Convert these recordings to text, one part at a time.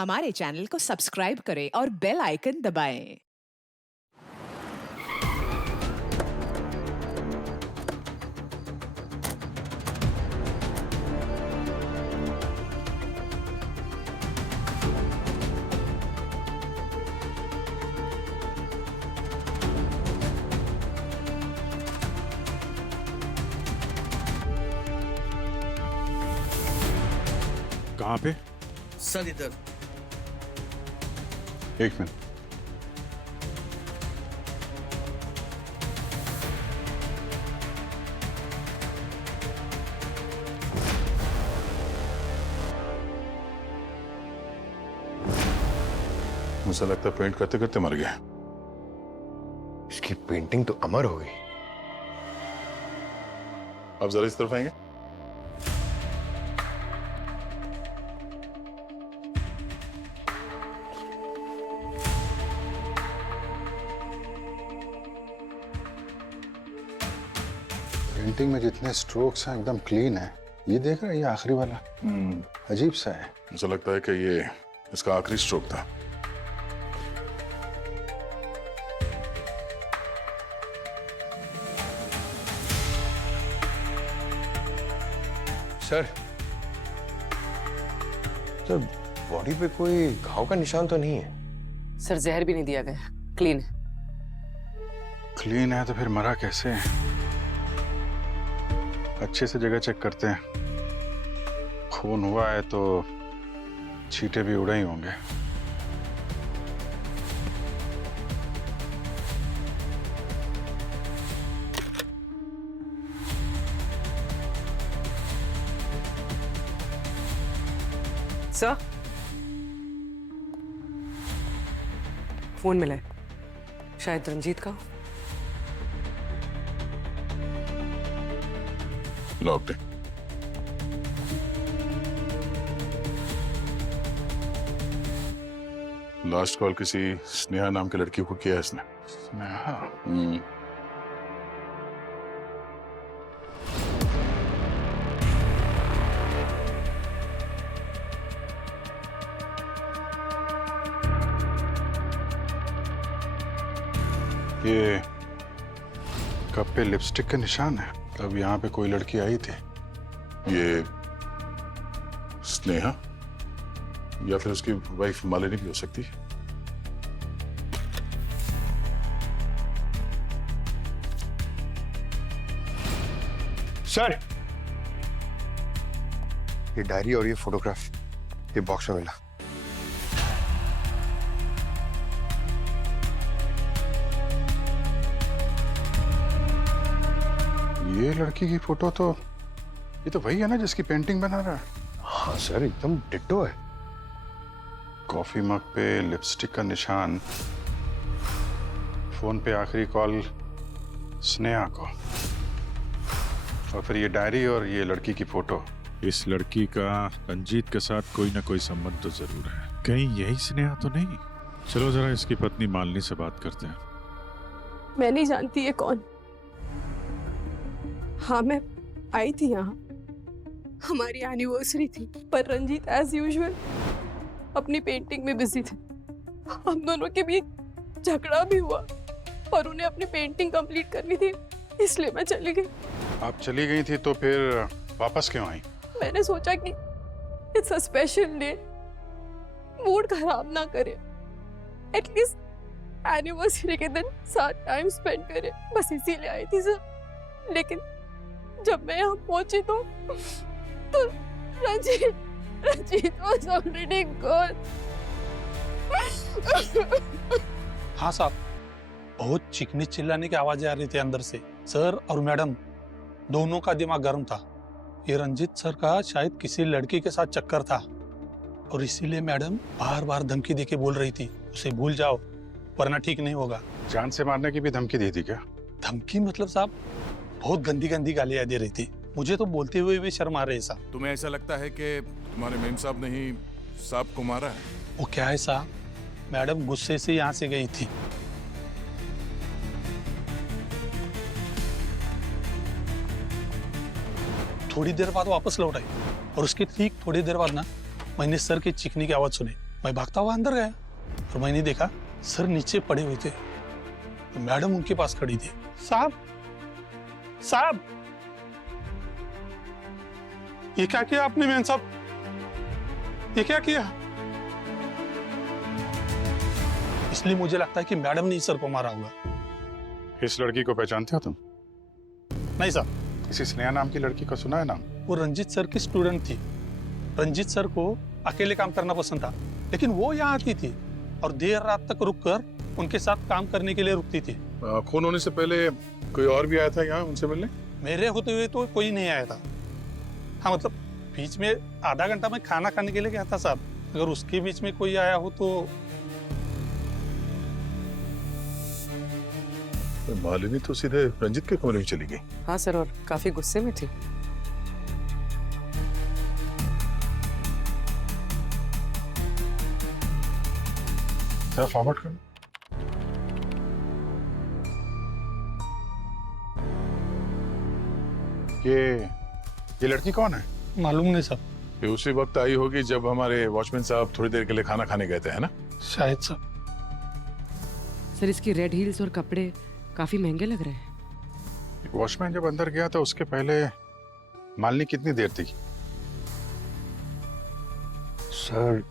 हमारे चैनल को सब्सक्राइब करें और बेल आइकन दबाएं। कहाँ पे? सर इधर। एक मिनट। मुझे लगता है पेंट करते करते मर गया। इसकी पेंटिंग तो अमर हो गई। अब जरा इस तरफ आएंगे। पेंटिंग में जितने स्ट्रोक्स हैं एकदम क्लीन है। ये देख रहा है, ये आखिरी वाला अजीब सा है। मुझे लगता है कि ये इसका आखिरी स्ट्रोक था। सर बॉडी पे कोई घाव का निशान तो नहीं है? सर जहर भी नहीं दिया गया, क्लीन है। क्लीन है तो फिर मरा कैसे है? अच्छे से जगह चेक करते हैं। खून हुआ है तो छींटे भी उड़े ही होंगे। सर फोन मिला है, शायद रंजीत का। लॉक्ड है। लास्ट कॉल किसी स्नेहा नाम की लड़की को किया है इसने। स्नेहा? ये कप पे लिपस्टिक के निशान है। अब यहाँ पे कोई लड़की आई थी। ये स्नेहा या फिर उसकी वाइफ मालिनी भी हो सकती है। सर ये डायरी और ये फोटोग्राफ ये बॉक्स में मिला। ये लड़की की फोटो तो ये तो वही है ना जिसकी पेंटिंग बना रहा है। हाँ सर एकदम डिट्टो है। कॉफी मग पे लिपस्टिक का निशान, फोन पे आखिरी कॉल स्नेहा को, और फिर ये डायरी और ये लड़की की फोटो। इस लड़की का रंजीत के साथ कोई ना कोई संबंध तो जरूर है। कहीं यही स्नेहा तो नहीं? चलो जरा इसकी पत्नी मालिनी से बात करते हैं। मैं नहीं जानती ये कौन। हाँ मैं आई थी यहाँ, हमारी एनिवर्सरी थी, पर रंजीत एज यूजुअल अपनी पेंटिंग में बिजी थे। हम दोनों के बीच झगड़ा भी हुआ और उन्हें अपनी पेंटिंग कंप्लीट करनी थी, इसलिए मैं चली गई। आप चली गई थी तो फिर वापस क्यों आई? मैंने सोचा कि it's a special day, mood खराब ना करे, एटलीस्ट एनिवर्सरी के दिन साथ टाइम स्पेंड करे, बस इसीलिए आई थी सर। लेकिन जब मैं यहाँ पहुंची तो रंजीत was already gone। हाँ साहब, बहुत चीखने चिल्लाने की आवाजें आ रही थी अंदर से। सर और मैडम दोनों का दिमाग गर्म था। ये रंजीत सर का शायद किसी लड़की के साथ चक्कर था और इसीलिए मैडम बार बार धमकी देके बोल रही थी उसे भूल जाओ वरना ठीक नहीं होगा। जान से मारने की भी धमकी दी थी क्या? धमकी मतलब साहब बहुत गंदी गंदी गालियां दे रही थी। मुझे तो बोलते हुए भी शर्म आ रही साहब। तुम्हें ऐसा लगता है कि तुम्हारे मेम साहब ने ही सांप को मारा है? वो क्या है साहब, मैडम गुस्से से यहाँ से गई थी। थोड़ी देर बाद वापस लौट आई और उसके ठीक थोड़ी देर बाद ना मैंने सर की चीखने की आवाज सुनी। मैं भागता हुआ अंदर गया और मैंने देखा सर नीचे पड़े हुए थे, तो मैडम उनके पास खड़ी थी। साहब, साहब, ये क्या किया आपने मेम साहब? ये क्या किया? इसलिए मुझे लगता है कि मैडम ने सर को मारा होगा। इस लड़की को पहचानते हो तुम? नहीं साहब। किसी स्नेहा नाम की लड़की का सुना है नाम? वो रंजीत सर की स्टूडेंट थी। रंजीत सर को अकेले काम करना पसंद था, लेकिन वो यहाँ आती थी और देर रात तक रुककर उनके साथ काम करने के लिए रुकती थी। खून होने से पहले कोई और भी आया था यहाँ उनसे मिलने? मेरे होते हुए तो कोई नहीं आया था। हाँ, मतलब बीच में आधा घंटा मैं खाना खाने के लिए गया था साहब। अगर उसके बीच में कोई आया हो तो। मालिनी तो सीधे रंजीत के कमरे में चली गई। हाँ सर, और काफी गुस्से में थी। सर फॉरवर्ड कर। ये लड़की कौन है? मालूम नहीं साहब। ये उसी वक्त आई होगी जब हमारे वॉचमैन साहब थोड़ी देर के लिए खाना खाने गए थे, है ना? शायद साहब। सर इसकी रेड हील्स और कपड़े काफी महंगे लग रहे हैं। वॉचमैन जब अंदर गया था उसके पहले मालिनी कितनी देर थी? सर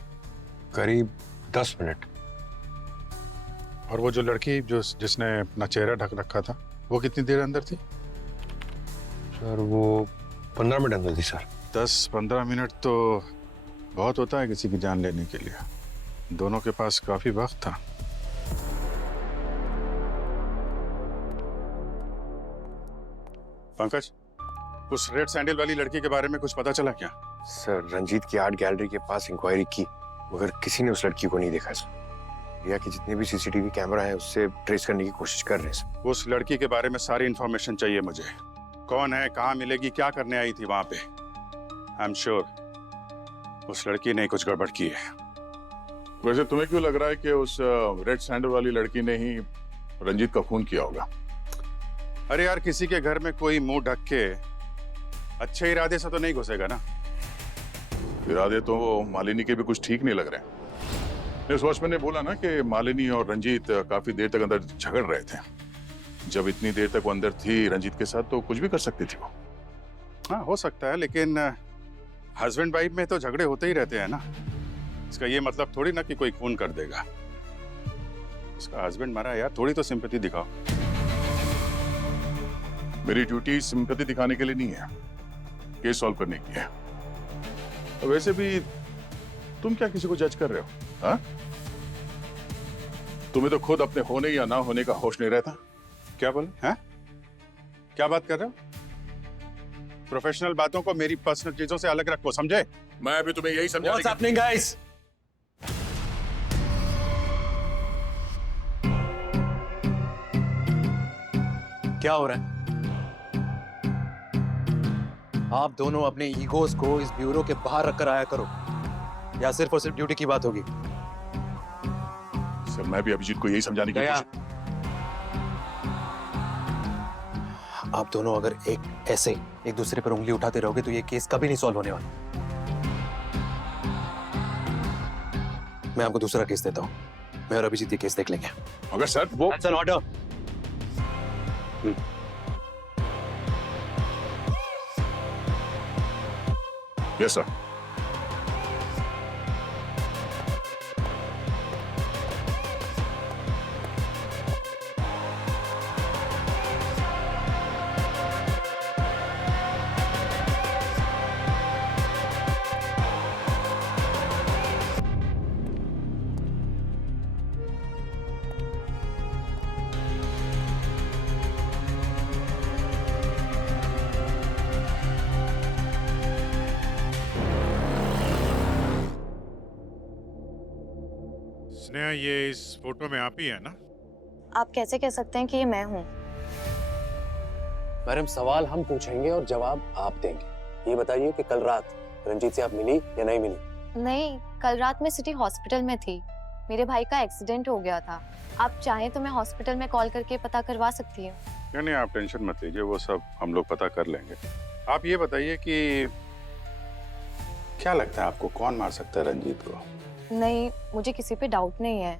करीब 10 मिनट। और वो जो लड़की जिसने अपना चेहरा ढक रखा था वो कितनी देर अंदर थी? सर वो 15 मिनट अंदर थी सर। 10-15 मिनट तो बहुत होता है किसी की जान लेने के लिए। दोनों के पास काफी वक्त था। पंकज, उस रेड सैंडल वाली लड़की के बारे में कुछ पता चला क्या? सर रंजीत की आर्ट गैलरी के पास इंक्वायरी की, मगर किसी ने उस लड़की को नहीं देखा सर। या कि जितने भी सीसीटीवी कैमरा है उससे ट्रेस करने की कोशिश कर रहे हैं सर। उस लड़की के बारे में सारी इंफॉर्मेशन चाहिए मुझे। कौन है, कहाँ मिलेगी, क्या करने आई थी वहां पे? आई एम श्योर उस लड़की ने कुछ गड़बड़ की है। वैसे तुम्हें क्यों लग रहा है कि उस रेड सैंडल वाली लड़की ने ही रंजीत का खून किया होगा? अरे यार, किसी के घर में कोई मुंह ढक के अच्छे इरादे से तो नहीं घुसेगा ना। इरादे तो मालिनी के भी कुछ ठीक नहीं लग रहे। इस वॉचमैन ने बोला ना कि मालिनी और रंजीत काफी देर तक अंदर झगड़ रहे थे। जब इतनी देर तक वो अंदर थी रंजीत के साथ तो कुछ भी कर सकती थी वो। हाँ, हो सकता है, लेकिन हस्बैंड वाइफ में तो झगड़े होते ही रहते हैं ना। इसका ये मतलब थोड़ी ना कि कोई खून कर देगा। उसका हस्बैंड मरा है यार, थोड़ी तो सिंपैथी दिखाओ। मेरी ड्यूटी सिंपैथी दिखाने के लिए नहीं है, केस सॉल्व करने की है। वैसे भी तुम क्या किसी को जज कर रहे हो? हाँ? तुम्हें तो खुद अपने होने या ना होने का होश नहीं रहता। क्या बोले? हैं? क्या बात कर रहे हो? प्रोफेशनल बातों को मेरी पर्सनल चीजों से अलग रखो, समझे? मैं भी तुम्हें यही समझा। What's happening, guys? क्या हो रहा है? आप दोनों अपने ईगोस को इस ब्यूरो के बाहर रखकर आया करो, या सिर्फ और सिर्फ ड्यूटी की बात होगी? सर मैं भी अभिजीत को यही समझाने की कोशिश। आप दोनों अगर ऐसे एक दूसरे पर उंगली उठाते रहोगे तो ये केस कभी नहीं सॉल्व होने वाला। मैं आपको दूसरा केस देता हूँ, मैं और अभिजीत ये केस देख लेंगे। मगर सर वो That's an order. Yes sir. Sneha, ये इस फोटो में आप ही है ना? आप कैसे कह सकते हैं कि ये मैं हूँ? मैडम, सवाल हम पूछेंगे और जवाब आप देंगे। ये बताइए कि कल रात रंजीत से आप मिली या नहीं मिली? नहीं, कल रात मैं सिटी हॉस्पिटल में थी। मेरे भाई का एक्सीडेंट हो गया था। आप चाहें तो मैं हॉस्पिटल में कॉल करके पता करवा सकती हूँ। नहीं, आप टेंशन मत लीजिए, वो सब हम लोग पता कर लेंगे। आप ये बताइए कि क्या लगता है आपको, कौन मार सकता है रंजीत को? नहीं, मुझे किसी पे डाउट नहीं है,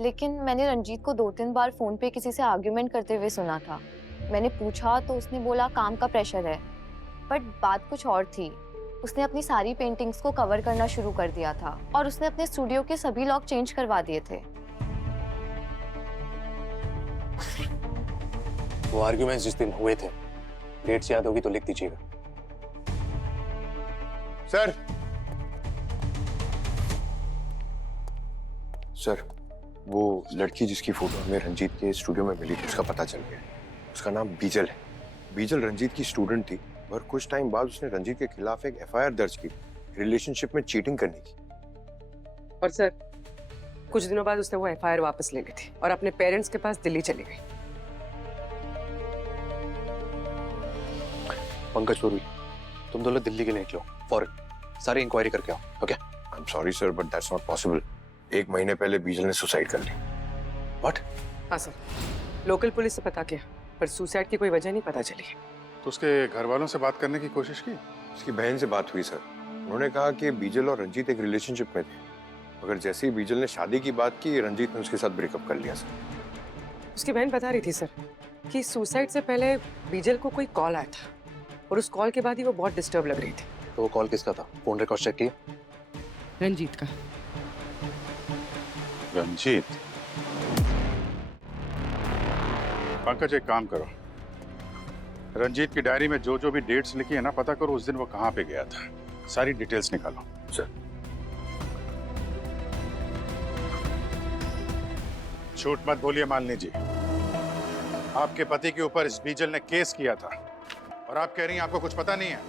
लेकिन मैंने रंजीत को 2-3 बार फोन पे किसी से आर्ग्यूमेंट करते हुए सुना था। मैंने पूछा तो उसने बोला काम का प्रेशर है, बट बात कुछ और थी। उसने अपनी सारी पेंटिंग्स को कवर करना शुरू कर दिया था और उसने अपने स्टूडियो के सभी लॉक चेंज करवा दिए थे। वो आर्ग्यूमेंट्स जिस दिन हुए थे, डेट्स याद होगी तो लिख दीजिएगा। सर सर, वो लड़की जिसकी फोटो हमें रंजीत के स्टूडियो में मिली थी, उसका पता चल गया। उसका नाम बीजल है। बीजल रंजीत की स्टूडेंट थी और कुछ टाइम बाद उसने रंजीत के खिलाफ एक एफआईआर दर्ज की रिलेशनशिप में चीटिंग करने की। और सर, कुछ दिनों बाद उसने वो एफआईआर वापस ले ली थी और अपने पेरेंट्स के पास दिल्ली चली गई। पंकज पुरी, तुम दोनों दिल्ली के लिए निकलो फौरन, सारी इंक्वायरी करके आओ। Okay? I am sorry sir, but that's not possible. 1 महीने पहले बीजल ने सुसाइड कर ली। व्हाट? हाँ सर, लोकल पुलिस से पता किया पर सुसाइड की कोई वजह नहीं पता चली। तो उसके घर वालों से बात करने की कोशिश की? उसकी बहन से बात हुई सर। उन्होंने कहा कि बीजल और रंजीत एक रिलेशनशिप में थे, मगर जैसे ही बीजल ने शादी की बात की, रंजीत ने उसके साथ ब्रेकअप कर लिया सर। उसकी बहन बता रही थी सर कि सुसाइड से पहले बीजल को कोई कॉल आया था और उस कॉल के बाद ही वो बहुत डिस्टर्ब लग रही थी। तो वो कॉल किसका था? फोन रिकॉर्ड चेक किए? रंजीत का। रंजीत? पंकज, एक काम करो, रंजीत की डायरी में जो जो भी डेट्स लिखी है ना, पता करो उस दिन वो कहाँ पे गया था। सारी डिटेल्स निकालो। सर। झूठ मत बोलिए मालिनी जी, आपके पति के ऊपर इस बीजल ने केस किया था और आप कह रही हैं आपको कुछ पता नहीं है।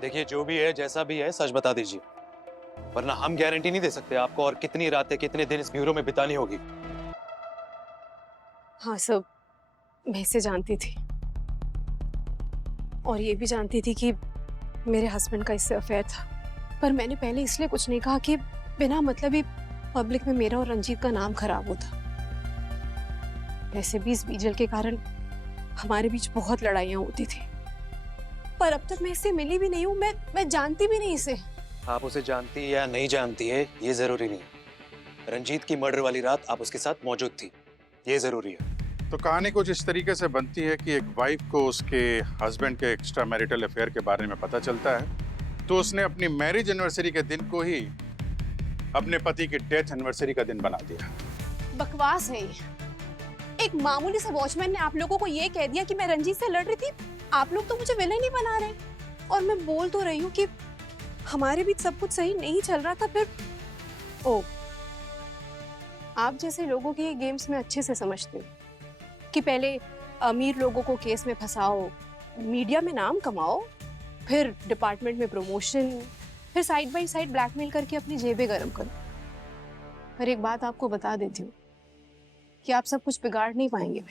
देखिए, जो भी है, जैसा भी है, सच बता दीजिए, वरना हम गारंटी नहीं दे सकते आपको और कितनी रातें, कितने दिन इस ब्यूरो में बितानी होगी। हाँ सब, मैं इसे जानती थी और ये भी जानती थी कि मेरे हस्बैंड का इससे अफेयर था, पर मैंने पहले इसलिए कुछ नहीं कहा कि बिना मतलब ही पब्लिक में मेरा और रंजीत का नाम खराब होता। वैसे भी इस बीजल के कारण हमारे बीच बहुत लड़ाइयाँ होती थी, पर अब तक मैं इससे मिली भी नहीं हूँ, मैं जानती भी नहीं इसे। आप उसे जानती है या नहीं जानती है ये जरूरी नहीं है। रंजीत की मर्डर वाली रात आप उसके साथ मौजूद थी, ये जरूरी है। तो कहानी कुछ इस तरीके से बनती है कि एक वाइफ को उसके हस्बैंड के एक्स्ट्रा मैरिटल अफेयर के बारे में पता चलता है, तो उसने अपनी मैरिज एनिवर्सरी के दिन को ही अपने पति की डेथ एनिवर्सरी का दिन बना दिया। बकवास है ये। एक मामूली से वॉचमैन ने आप लोगों को ये कह दिया कि मैं रंजीत से लड़ रही थी। आप लोग तो मुझे विलेन ही बना रहे, और मैं बोल तो रही हूँ कि हमारे बीच सब कुछ सही नहीं चल रहा था। फिर ओ, आप जैसे लोगों की गेम्स में अच्छे से समझते हो कि पहले अमीर लोगों को केस में फंसाओ, मीडिया में नाम कमाओ, फिर डिपार्टमेंट में प्रमोशन, फिर साइड बाय साइड ब्लैकमेल करके अपनी जेबें गर्म करो। पर एक बात आपको बता देती हूँ कि आप सब कुछ बिगाड़ नहीं पाएंगे।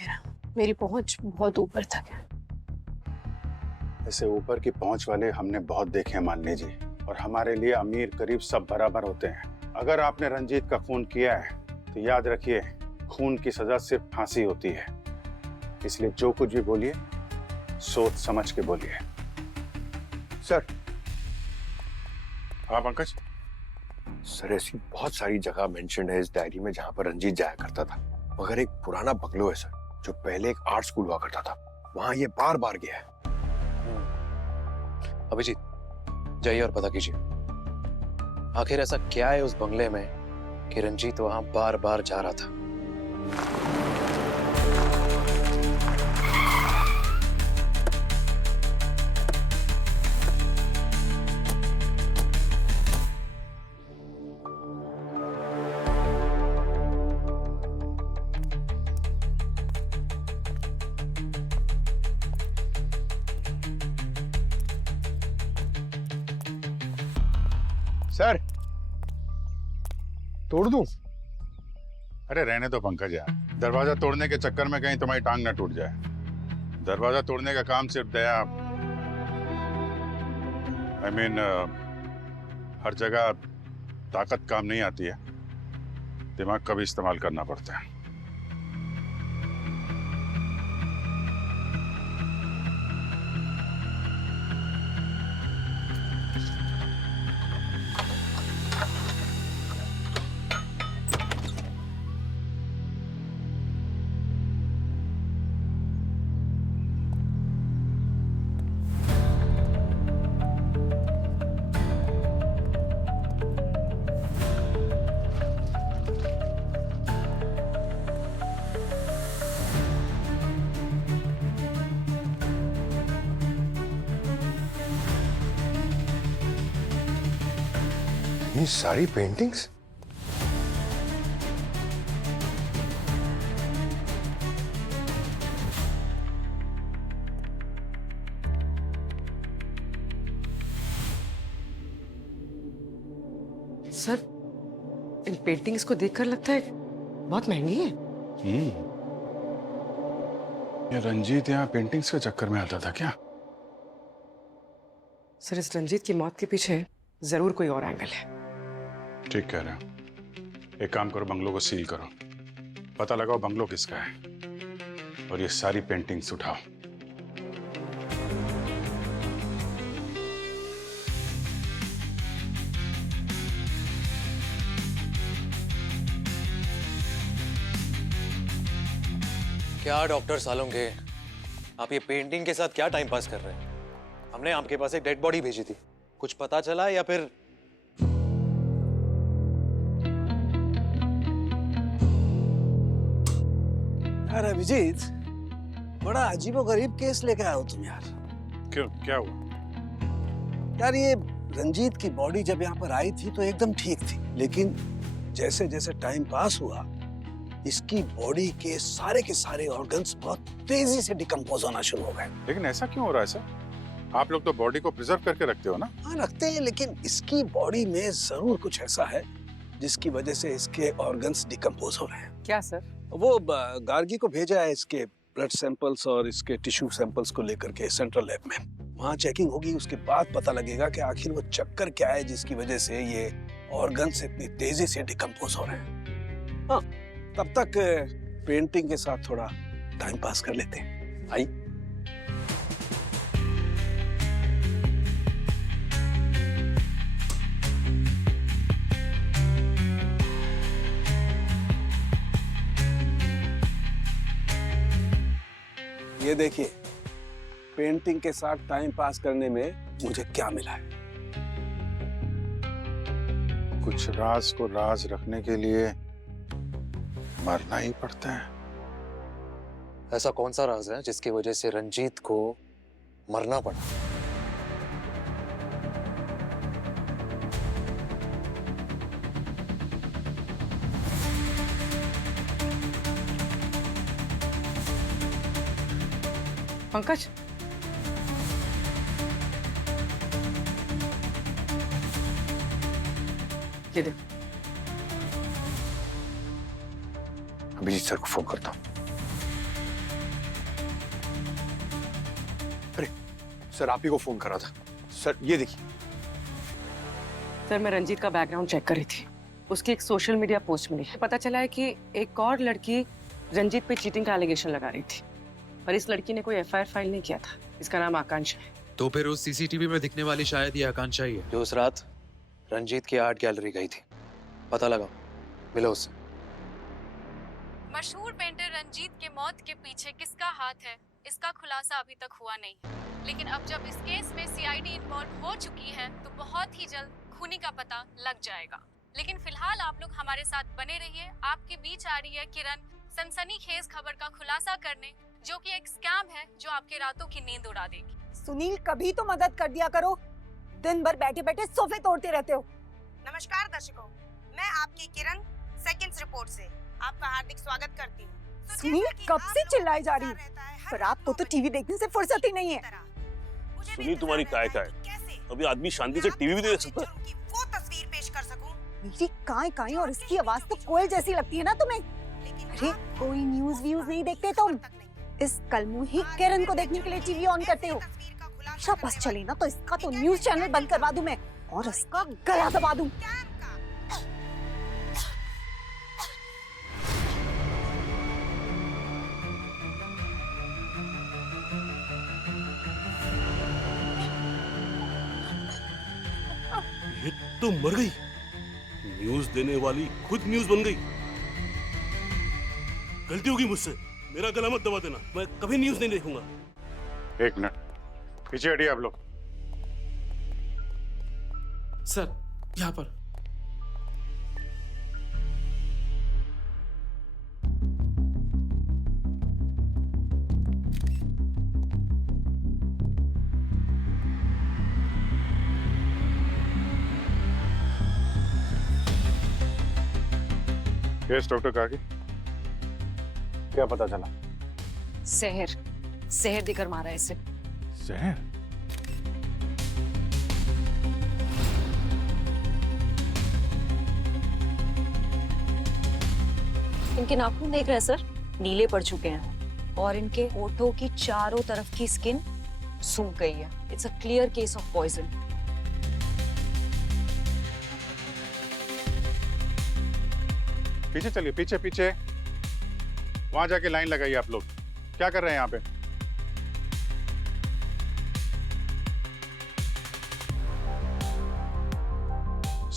मेरी पहुंच बहुत ऊपर तक है। ऐसे ऊपर की पहुंच वाले हमने बहुत देखे हैं मालिनी जी, और हमारे लिए अमीर गरीब सब बराबर होते हैं। अगर आपने रंजीत का खून किया है तो याद रखिए, खून की सजा सिर्फ फांसी होती है। इसलिए जो कुछ भी बोलिए सोच समझ के बोलिए। सर। हाँ पंकज। सर, ऐसी बहुत सारी जगह मेंशन है इस डायरी में जहां पर रंजीत जाया करता था, मगर एक पुराना बंगलो है सर, जो पहले एक आर्ट स्कूल हुआ करता था, वहां ये बार बार गया है। अभिजीत, जाइए और पता कीजिए आखिर ऐसा क्या है उस बंगले में कि रंजीत वहां बार बार जा रहा था। सर, तोड़ दूं? अरे रहने दो पंकज यार, दरवाजा तोड़ने के चक्कर में कहीं तुम्हारी टांग ना टूट जाए। दरवाजा तोड़ने का काम सिर्फ दया, I mean, हर जगह ताकत काम नहीं आती है, दिमाग का भी इस्तेमाल करना पड़ता है। इतनी सारी पेंटिंग्स? सर, इन पेंटिंग्स को देखकर लगता है बहुत महंगी है। ये रंजीत यहाँ पेंटिंग्स के चक्कर में आता था क्या? सर, इस रंजीत की मौत के पीछे जरूर कोई और एंगल है। ठीक कह रहे हो। एक काम करो, बंगलों को सील करो, पता लगाओ बंगलो किसका है, और ये सारी पेंटिंग्स उठाओ। क्या डॉक्टर सालोंगे, आप ये पेंटिंग के साथ क्या टाइम पास कर रहे हैं? हमने आपके पास एक डेड बॉडी भेजी थी, कुछ पता चला या फिर? यार अभिजीत, बड़ा अजीबोगरीब केस लेके आए हो तुम यार। क्यों, क्या हुआ? यार ये रंजीत की बॉडी जब यहाँ पर आई थी तो एकदम ठीक थी, लेकिन जैसे जैसे टाइम पास हुआ इसकी बॉडी के सारे ऑर्गन्स बहुत तेजी से डिकम्पोज होना शुरू हो गए। लेकिन ऐसा क्यों हो रहा है सर? आप लोग तो बॉडी को प्रिजर्व करके रखते हो ना? हाँ रखते हैं, लेकिन इसकी बॉडी में जरूर कुछ ऐसा है जिसकी वजह से इसके ऑर्गन्स डिकम्पोज हो रहे हैं। क्या सर? वो गार्गी को भेजा है इसके ब्लड सैंपल्स और इसके टिश्यू सैंपल्स को लेकर के सेंट्रल लैब में। वहाँ चेकिंग होगी, उसके बाद पता लगेगा कि आखिर वो चक्कर क्या है जिसकी वजह से ये ऑर्गन्स इतनी तेजी से डिकम्पोज हो रहे हैं। हाँ, तब तक पेंटिंग के साथ थोड़ा टाइम पास कर लेते हैं। आई ये देखिए, पेंटिंग के साथ टाइम पास करने में मुझे क्या मिला है। कुछ राज को राज रखने के लिए मरना ही पड़ता है। ऐसा कौन सा राज है जिसकी वजह से रंजीत को मरना पड़ा? पंकज, ये देख। अभिजीत सर को फोन करता हूँ। अरे सर, आप ही को फोन करा था। सर ये देखिए। सर, मैं रंजीत का बैकग्राउंड चेक कर रही थी, उसकी एक सोशल मीडिया पोस्ट मिली। पता चला है कि एक और लड़की रंजीत पे चीटिंग का एलिगेशन लगा रही थी, पर इस लड़की ने कोई एफआईआर फाइल नहीं किया था। इसका नाम आकांक्षा है। तो फिर उस सीसीटीवी में दिखने वाली शायद ये आकांक्षा ही है जो उस रात रंजीत की आर्ट गैलरी गई थी। पता लगाओ, मिलो उससे। मशहूर पेंटर रंजीत के मौत के पीछे किसका हाथ है, इसका खुलासा अभी तक हुआ नहीं, लेकिन अब जब इस केस में सीआईडी इन्वॉल्व हो चुकी है तो बहुत ही जल्द खूनी का पता लग जाएगा। लेकिन फिलहाल आप लोग हमारे साथ बने रहिए। आपके बीच आ रही है किरण, सनसनीखेज खबर का खुलासा करने, जो कि एक स्कैम है जो आपके रातों की नींद उड़ा देगी। सुनील, कभी तो मदद कर दिया करो, दिन भर बैठे बैठे सोफे तोड़ते रहते हो। नमस्कार दर्शकों, मैं आपकी किरण सेकंड्स रिपोर्ट से आपका हार्दिक स्वागत करती हूँ। सुनील कब से चिल्लाई जा रही है, पर आपको तो टीवी देखने से फुर्सत ही नहीं है। सुनील, तुम्हारी काय अभी आदमी शांति से टीवी भी देख सकता है। वो तस्वीर पेश कर सकूं। मेरी काय और इसकी आवाज तो कोयल जैसी लगती है ना तुम्हें? अरे कोई न्यूज व्यूज नहीं देखते तुम? इस कलमुही किरण को देखने के लिए टीवी ऑन करते हो। बस चले ना तो इसका तो न्यूज चैनल बंद करवा दूं मैं, और इसका गला दबा दूं। ये तो मर गई। न्यूज देने वाली खुद न्यूज बन गई। गलती होगी मुझसे, मेरा गला मत दबा देना। मैं कभी न्यूज नहीं देखूंगा। एक मिनट, पीछे हटिए आप लोग। सर, यहाँ पर। यस डॉक्टर काकी, क्या पता चला? जहर देकर मारा है इसे। जहर? इनके नाखून देख रहे हैं सर, नीले पड़ चुके हैं और इनके होठों की चारों तरफ की स्किन सूख गई है। It's a clear case of poison. पीछे चलिए, पीछे पीछे, वहां जाके लाइन लगाइए। आप लोग क्या कर रहे हैं यहाँ पे?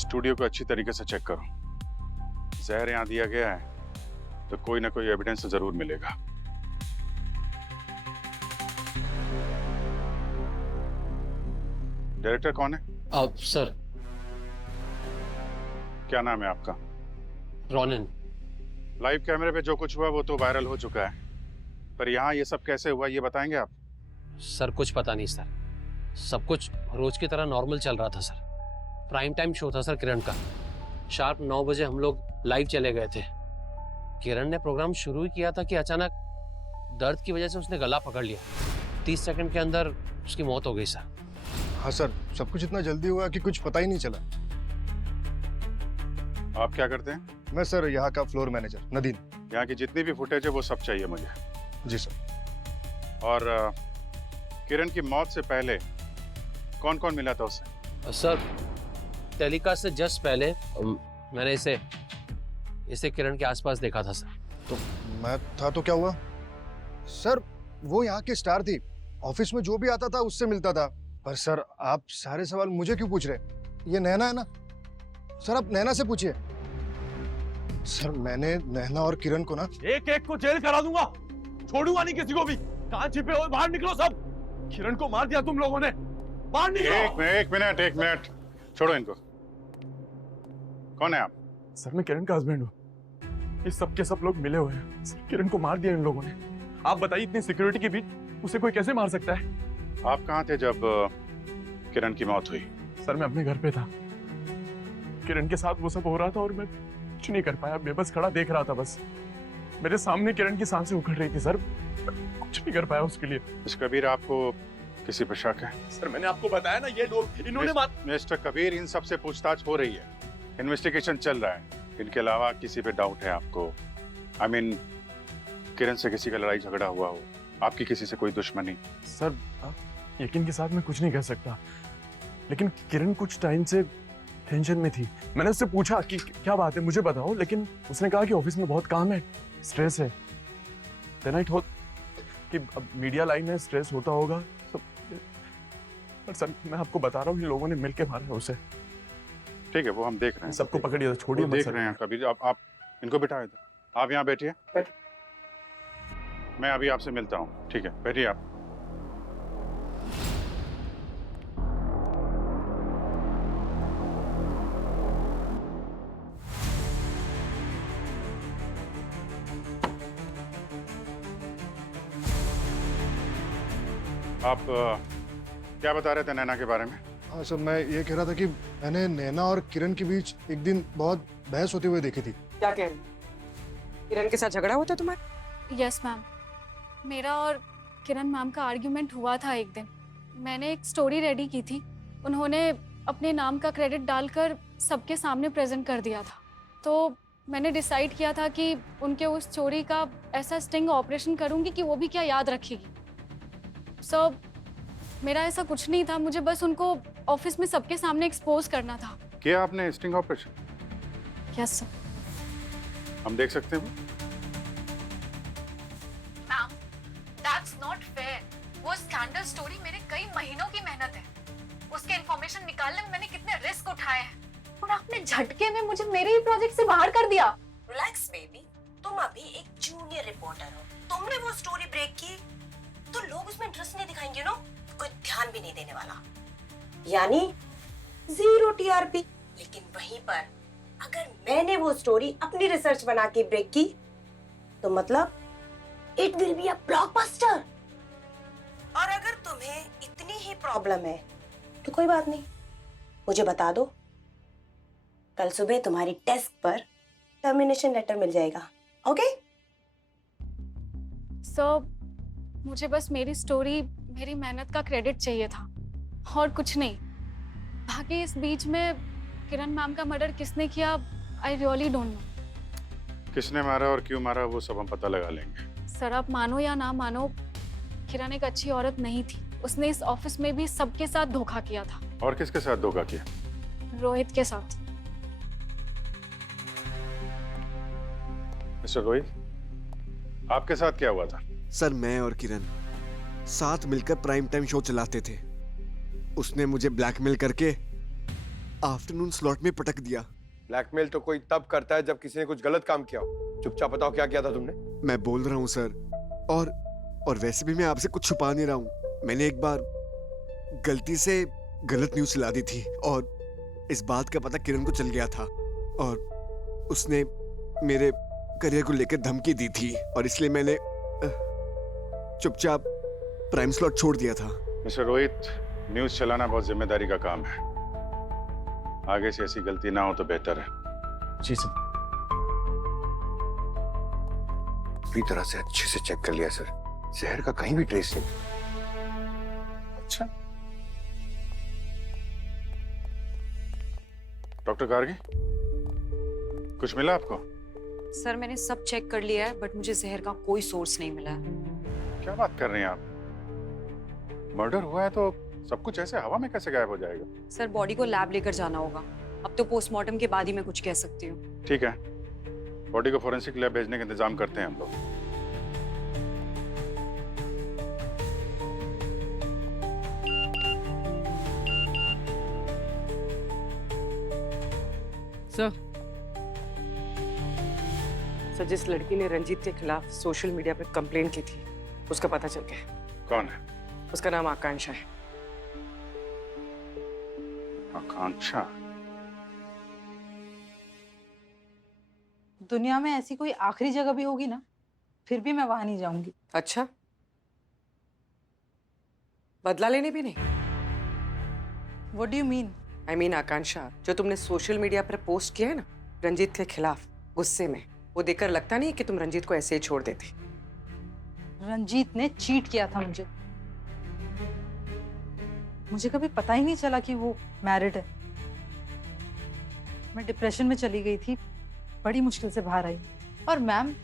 स्टूडियो को अच्छी तरीके से चेक करो। जहर यहाँ दिया गया है तो कोई ना कोई एविडेंस जरूर मिलेगा। डायरेक्टर कौन है? अब सर, क्या नाम है आपका? रोनिन। लाइव कैमरे पे जो कुछ हुआ वो तो वायरल हो चुका है, पर यहाँ ये सब कैसे हुआ ये बताएंगे आप? सर कुछ पता नहीं सर, सब कुछ रोज की तरह नॉर्मल चल रहा था सर। प्राइम टाइम शो था सर किरण का। शार्प 9 बजे हम लोग लाइव चले गए थे। किरण ने प्रोग्राम शुरू ही किया था कि अचानक दर्द की वजह से उसने गला पकड़ लिया। 30 सेकंड के अंदर उसकी मौत हो गई सर। हाँ सर, सब कुछ इतना जल्दी हुआ कि कुछ पता ही नहीं चला। आप क्या करते हैं? मैं सर यहाँ का फ्लोर मैनेजर नदीन। यहाँ की जितनी भी फुटेज है वो सब चाहिए मुझे। जी सर। और किरण की मौत से पहले कौन कौन मिला था उससे? सर टेलीकास्ट से जस्ट पहले मैंने इसे किरण के आसपास देखा था सर। तो मैं था तो क्या हुआ? सर वो यहाँ की स्टार थी, ऑफिस में जो भी आता था उससे मिलता था। पर सर आप सारे सवाल मुझे क्यों पूछ रहे? ये नैना है ना सर, आप नैना से पूछिए। सर मैंने नैना और किरण को ना एक एक को जेल करा दूंगा, छोड़ूंगा नहीं किसी को भी। कहां छिपे हो? बाहर निकलो सब। किरण को मार दिया तुम लोगों ने, बाहर निकलो। एक मिनट, छोड़ो इनको। कौन है आप? सर मैं किरण का हस्बैंड हूँ। ये सब के सब लोग मिले हुए हैं। सर, किरण को मार दिया इन लोगों ने। आप बताइए इतनी सिक्योरिटी के बीच उसे कोई कैसे मार सकता है? आप कहाँ थे जब किरण की मौत हुई? सर मैं अपने घर पे था, किरण के साथ वो सब हो रहा था और मैं कुछ नहीं कर पाया। मैं बस खड़ा देख रहा था। बस मेरे सामने किरण की सांसें उखड़ रही थी सर, कुछ नहीं कर पाया उसके लिए। मिस्टर कबीर, आपको किसी पर शक है? सर मैंने आपको बताया ना, ये लोग इन्होंने मिस्टर कबीर, इन सब से पूछताछ हो रही है, इन्वेस्टिगेशन चल रहा है। इनके अलावा किसी पे डाउट है आपको? I mean, किरण से किसी का लड़ाई झगड़ा हुआ हो, आपकी किसी से कोई दुश्मनी? सर यकीन के साथ मैं कुछ नहीं कह सकता, लेकिन किरण कुछ टाइम से टेंशन में थी। मैंने उससे पूछा कि क्या बात है मुझे बताओ, लेकिन उसने कहा कि ऑफिस में बहुत काम है, स्ट्रेस है। Then I thought कि अब मीडिया लाइन है, स्ट्रेस होता होगा सब। पर सर मैं आपको बता रहा हूँ, इन लोगों ने मिलके मारा है उसे। ठीक है, वो हम देख रहे हैं। सबको पकड़िए, छोड़िए मत देख सर। रहे हैं कबीर। आप इनको बिठाओ इधर। आप यहाँ बैठिए, मैं अभी आपसे मिलता हूँ। ठीक है, बैठिए आप। आप क्या बता रहे थे नैना के बारे में? हाँ सर, मैं ये कह रहा था कि मैंने नैना और किरण के बीच एक दिन बहुत बहस होते हुए देखी थी। क्या कह रही? किरण के साथ झगड़ा हुआ था तुम्हारा? यस मैम, मेरा और किरण मैम का आर्ग्यूमेंट हुआ था एक दिन। मैंने एक स्टोरी रेडी की थी, उन्होंने अपने नाम का क्रेडिट डालकर सबके सामने प्रेजेंट कर दिया था। तो मैंने डिसाइड किया था कि उनके उस चोरी का ऐसा स्टिंग ऑपरेशन करूंगी कि वो भी क्या याद रखेगी। सर मेरा ऐसा कुछ नहीं था, मुझे बस उनको ऑफिस में सबके सामने एक्सपोज करना था। क्या आपने स्टिंग ऑपरेशन? Yes sir. हम देख सकते हैं? Ma'am, that's not fair. वो स्कैंडल स्टोरी मेरे कई महीनों की मेहनत है। उसके इंफॉर्मेशन निकालने में मैंने कितने रिस्क उठाए हैं, और आपने झटके में मुझे मेरे ही प्रोजेक्ट से बाहर कर दिया। रिलैक्स बेबी, तुम अभी एक जूनियर रिपोर्टर हो। तुमने वो स्टोरी ब्रेक की तो लोग उसमें इंटरेस्ट नहीं दिखाएंगे ना, कोई ध्यान भी नहीं देने वाला, यानी 0 टीआरपी। लेकिन वहीं पर अगर मैंने वो स्टोरी अपनी रिसर्च बना के ब्रेक की तो मतलब it will be a blockbuster. और अगर तुम्हें इतनी ही प्रॉब्लम है तो कोई बात नहीं, मुझे बता दो, कल सुबह तुम्हारी डेस्क पर टर्मिनेशन लेटर मिल जाएगा। ओके? सर, मुझे बस मेरी स्टोरी, मेरी मेहनत का क्रेडिट चाहिए था और कुछ नहीं। बाकी इस बीच में किरण मैम का मर्डर किसने किया, आई रियली डोंट नो। किसने मारा और क्यों मारा वो सब हम पता लगा लेंगे। सर, आप मानो या ना मानो, किरण एक अच्छी औरत नहीं थी। उसने इस ऑफिस में भी सबके साथ धोखा किया था। और किसके साथ धोखा किया? रोहित के साथ। मिस्टर रोहित, आपके साथ क्या हुआ था? सर, मैं और किरण साथ मिलकर प्राइम टाइम शो चलाते थे। उसने मुझे ब्लैकमेल करके आफ्टरनून स्लॉट में पटक दिया। ब्लैकमेल तो कोई तब करता है जब किसी ने कुछ गलत काम किया हो। चुपचाप बताओ क्या किया था तुमने? मैं बोल रहा हूँ सर, और वैसे भी मैं आपसे कुछ छुपा नहीं रहा हूँ। मैंने एक बार गलती से गलत न्यूज़ चला दी थी और इस बात का पता किरण को चल गया था और उसने मेरे करियर को लेकर धमकी दी थी और इसलिए मैंने चुपचाप प्राइम स्लॉट छोड़ दिया था। मिस्टर रोहित, न्यूज़ चलाना बहुत जिम्मेदारी का काम है। आगे से ऐसी गलती ना हो तो बेहतर है। जी सर। पूरी तरह से अच्छे से चेक कर लिया सर, जहर का कहीं भी ट्रेस नहीं। अच्छा, डॉक्टर गार्गी, कुछ मिला आपको? सर, मैंने सब चेक कर लिया है बट मुझे जहर का कोई सोर्स नहीं मिला है। क्या बात कर रही हैं आप? मर्डर हुआ है तो सब कुछ ऐसे हवा में कैसे गायब हो जाएगा? सर, बॉडी को लैब लेकर जाना होगा। अब तो पोस्टमार्टम के बाद ही मैं कुछ कह सकती हूँ। ठीक है, बॉडी को फॉरेंसिक लैब भेजने का इंतजाम करते हैं हम लोग। सर, जिस लड़की ने रंजीत के खिलाफ सोशल मीडिया पर कंप्लेन की थी, उसका पता चल गया। कौन है? उसका नाम आकांक्षा है। आकांक्षा? दुनिया में ऐसी कोई आखिरी जगह भी होगी ना, फिर भी मैं वहां नहीं जाऊंगी। अच्छा, बदला लेने भी नहीं? What do you mean? I mean आकांक्षा, जो तुमने सोशल मीडिया पर पोस्ट किया है ना रंजीत के खिलाफ गुस्से में, वो देखकर लगता नहीं कि तुम रंजीत को ऐसे ही छोड़ देते। रंजीत ने चीट किया था मुझे। मुझे कभी पता ही नहीं चला कि वो मैरिड है। मैं डिप्रेशन में चली गई थी, बड़ी मुश्किल से बाहर आई। और मैम,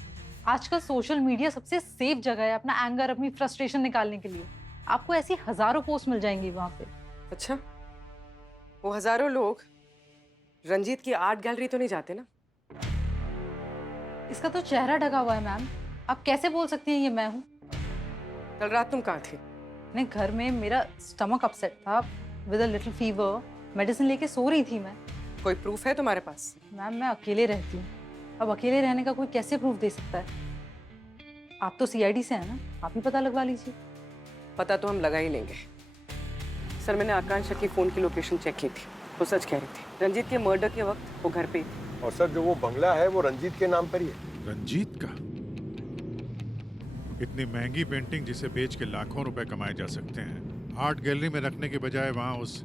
आजकल सोशल मीडिया सबसे सेफ जगह है अपना एंगर, अपनी फ्रस्ट्रेशन निकालने के लिए। आपको ऐसी हजारों पोस्ट मिल जाएंगी वहां पे। अच्छा, वो हजारों लोग रंजीत की आर्ट गैलरी तो नहीं जाते ना? इसका तो चेहरा ढका हुआ है मैम, आप कैसे बोल सकती हैं ये मैं हूँ? कल रात तुम कहाँ थी? नहीं, घर में मेरा स्टमक अपसेट था with a little fever. Medicine लेके सो रही थी मैं। कोई प्रूफ है तुम्हारे पास? मैम, मैं अकेले रहती हूँ। अब अकेले रहने का कोई कैसे प्रूफ दे सकता है? आप तो सीआईडी से हैं ना, आप ही पता लगवा लीजिए। पता तो हम लगा ही लेंगे। सर, मैंने आकांक्षा की फोन की लोकेशन चेक की थी, वो सच कह रही थी। रंजीत के मर्डर के वक्त वो घर पे थी। और सर, जो वो बंगला है वो रंजीत के नाम पर ही है। रंजीत का? इतनी महंगी पेंटिंग जिसे बेच के लाखों रुपए कमाए जा सकते हैं, आर्ट गैलरी में रखने के बजाय वहाँ उस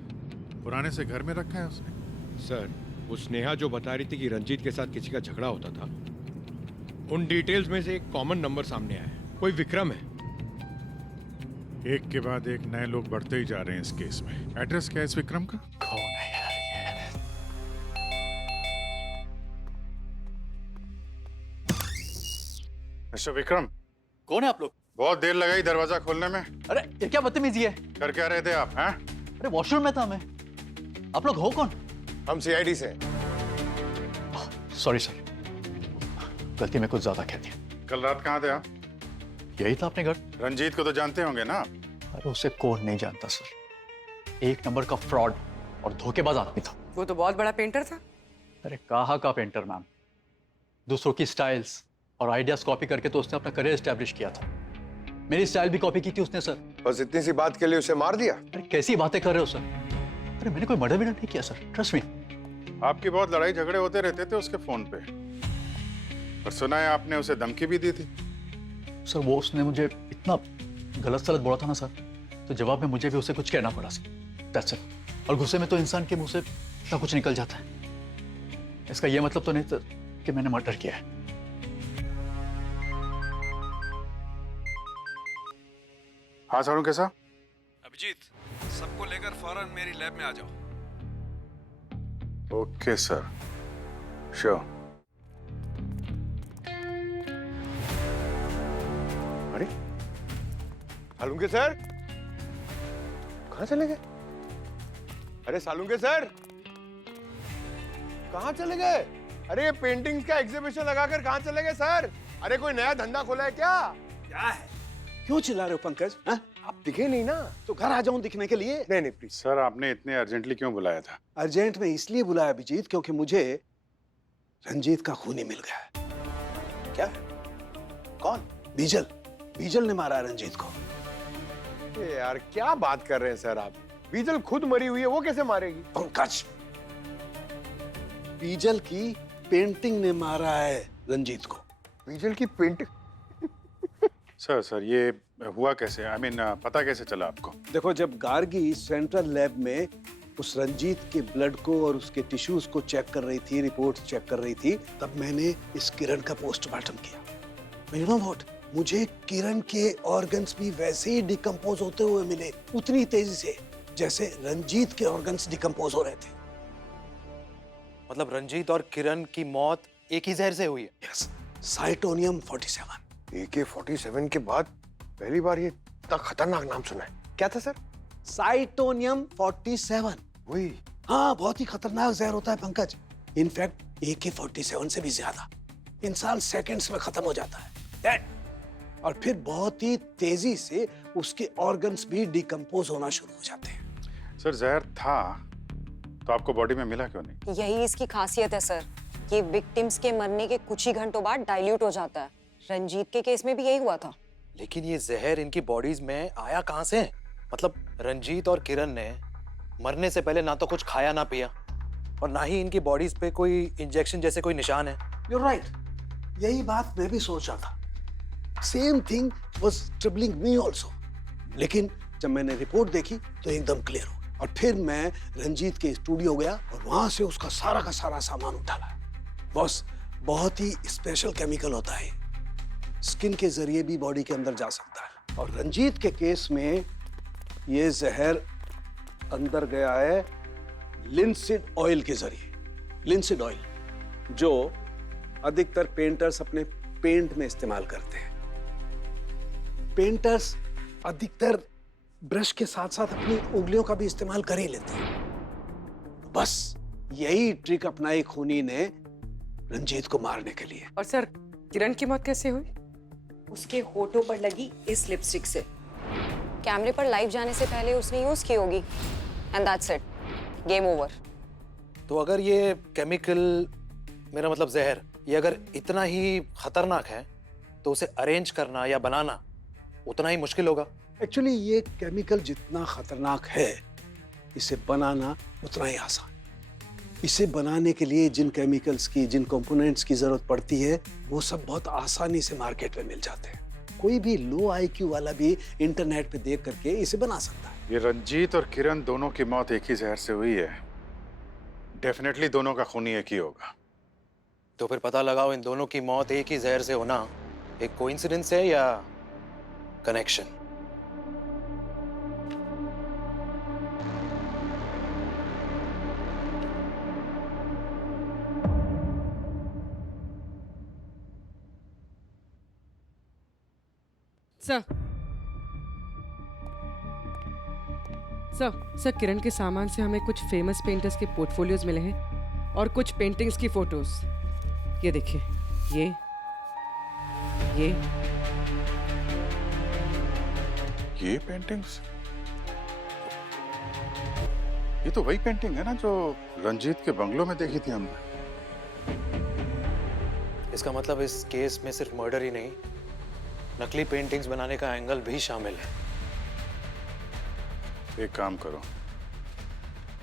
पुराने से घर में रखा है उसने। सर, वो स्नेहा जो बता रही थी कि रंजीत के साथ किसी का झगड़ा होता था, उन डिटेल्स में से एक कॉमन नंबर सामने आया है, कोई विक्रम है। एक के बाद एक नए लोग बढ़ते ही जा रहे हैं इस केस में। एड्रेस क्या है इस विक्रम का? कौन है यार ये? मिस्टर विक्रम। कौन है आप लोग? बहुत देर लगाई दरवाजा खोलने में। अरे ये क्या बदतमीजी है? कर क्या रहे थे आप? हैं? अरे वॉशरूम में था मैं। आप लोग हो कौन? हम सीआईडी से। सॉरी सर, गलती में कुछ ज्यादा कह दिया। कल रात कहाँ थे आप? यही था अपने घर। रंजीत को तो जानते होंगे ना? अरे उसे कौन नहीं जानता सर, एक नंबर का फ्रॉड और धोखेबाज आदमी था। वो तो बहुत बड़ा पेंटर था। अरे कहाँ का पेंटर मैम, दूसरों की स्टाइल्स और आइडियाज कॉपी करके तो उसने अपना करियर एस्टेब्लिश किया था। मेरी स्टाइल भी कॉपी की थी उसने सर। बस इतनी सी बात के लिए उसे मार दिया? अरे कैसी बातें कर रहे हो सर? अरे मैंने कोई मर्डर नहीं किया सर, ट्रस्ट मी। आपकी बहुत लड़ाई झगड़े होते रहते थे उसके फोन पे, और सुना है आपने उसे धमकी भी दी थी। सर वो उसने मुझे इतना गलत सलत बोला था ना सर, तो जवाब में मुझे भी उसे कुछ कहना पड़ा सर। That's it. और गुस्से में तो इंसान के मुंह से इतना कुछ निकल जाता है। इसका ये मतलब तो नहीं कि मैंने मर्डर किया है। हाँ सालुंके साहब। अभिजीत, सबको लेकर फौरन मेरी लैब में आ जाओ। Okay sir, sure. अरे सालुंके सर कहाँ चले गए? अरे सालुंके सर कहाँ चले गए? अरे ये पेंटिंग्स का एग्जीबिशन लगाकर कहाँ चले गए सर? अरे कोई नया धंधा खोला है क्या? क्या है? क्यों चिल्ला रहे हो पंकज? आप दिखे नहीं ना। तो घर आ जाऊं दिखने के लिए? नहीं प्लीज। सर आपने इतने अर्जेंटली क्यों बुलाया था? अर्जेंट में इसलिए बुलाया अभिजीत क्योंकि मुझे रंजीत का खूनी मिल गया है। क्या? कौन? बीजल। बीजल ने मारा है रंजीत को। ये यार क्या बात कर रहे हैं सर आप? बीजल खुद मरी हुई है, वो कैसे मारेगी? पंकज, बीजल की पेंटिंग ने मारा है रंजीत को। बीजल की पेंटिंग? सर ये हुआ कैसे? आई मीन पता कैसे चला आपको? देखो, जब गार्गी सेंट्रल लैब में उस रंजीत के ब्लड को और उसके टिश्यूज को चेक कर रही थी, रिपोर्ट चेक कर रही थी, तब मैंने इस किरण का पोस्टमार्टम किया। यू नो व्हाट, मुझे किरण के ऑर्गन्स भी वैसे ही डिकम्पोज होते हुए मिले, उतनी तेजी से जैसे रंजीत के ऑर्गन्स डिकम्पोज हो रहे थे। मतलब रंजीत और किरण की मौत एक ही जहर से हुई है? यस, साइटोनियम 47। AK-47 के बाद पहली बार ये इतना खतरनाक नाम सुना है। क्या था सर? साइटोनियम 47। वही। हाँ, बहुत ही खतरनाक जहर होता है पंकज। इनफैक्ट AK-47 से भी ज्यादा। इंसान सेकंड्स में खत्म हो जाता है। Dead। और फिर बहुत ही तेजी से उसके ऑर्गन्स भी डिकम्पोज होना शुरू हो जाते हैं। सर जहर था तो आपको बॉडी में मिला क्यों नहीं? यही इसकी खासियत है सर, ये विक्टिम्स के मरने के कुछ ही घंटों बाद डाइल्यूट हो जाता है। रंजीत के केस में भी यही हुआ था। लेकिन ये जहर इनकी बॉडीज में आया कहाँ से? मतलब रंजीत और किरण ने मरने से पहले ना तो कुछ खाया ना पिया और ना ही इनकी बॉडीज पे कोई इंजेक्शन जैसे कोई निशान है। You're right। यही बात मैं भी सोच रहा था। Same thing was troubling me also. लेकिन जब मैंने रिपोर्ट देखी तो एकदम क्लियर हो। और फिर मैं रंजीत के स्टूडियो गया और वहां से उसका सारा का सारा सामान उठा लाया। बॉस, बहुत ही स्पेशल केमिकल होता है, स्किन के जरिए भी बॉडी के अंदर जा सकता है। और रंजीत के केस में ये जहर अंदर गया है लिंसिड ऑयल के जरिए। लिंसिड ऑयल जो अधिकतर पेंटर्स अपने पेंट में इस्तेमाल करते हैं। पेंटर्स अधिकतर ब्रश के साथ साथ अपनी उंगलियों का भी इस्तेमाल कर ही लेते हैं। बस यही ट्रिक अपनाई खूनी ने रंजीत को मारने के लिए। और सर किरण की मौत कैसे हुई? उसके होठों पर लगी इस लिपस्टिक से। कैमरे पर लाइव जाने से पहले उसने यूज की होगी and that's it, game over. तो अगर ये केमिकल, मेरा मतलब जहर, ये अगर इतना ही खतरनाक है तो उसे अरेंज करना या बनाना उतना ही मुश्किल होगा। एक्चुअली ये केमिकल जितना खतरनाक है, इसे बनाना उतना ही आसान। इसे बनाने के लिए जिन केमिकल्स की, जिन कंपोनेंट्स की जरूरत पड़ती है, वो सब बहुत आसानी से मार्केट में मिल जाते हैं। कोई भी लो IQ वाला भी इंटरनेट पे देख करके इसे बना सकता है। ये रंजीत और किरण दोनों की मौत एक ही जहर से हुई है। डेफिनेटली दोनों का खूनी एक ही होगा। तो फिर पता लगाओ इन दोनों की मौत एक ही जहर से होना एक कोइंसिडेंस है या कनेक्शन। सर किरण के सामान से हमें कुछ फेमस पेंटर्स के पोर्टफोलियोज मिले हैं और कुछ पेंटिंग्स की फोटोज। ये देखिए, ये पेंटिंग्स, ये तो वही पेंटिंग है ना जो रंजीत के बंगलों में देखी थी हमने। इसका मतलब इस केस में सिर्फ मर्डर ही नहीं, नकली पेंटिंग्स बनाने का एंगल भी शामिल है। एक काम करो,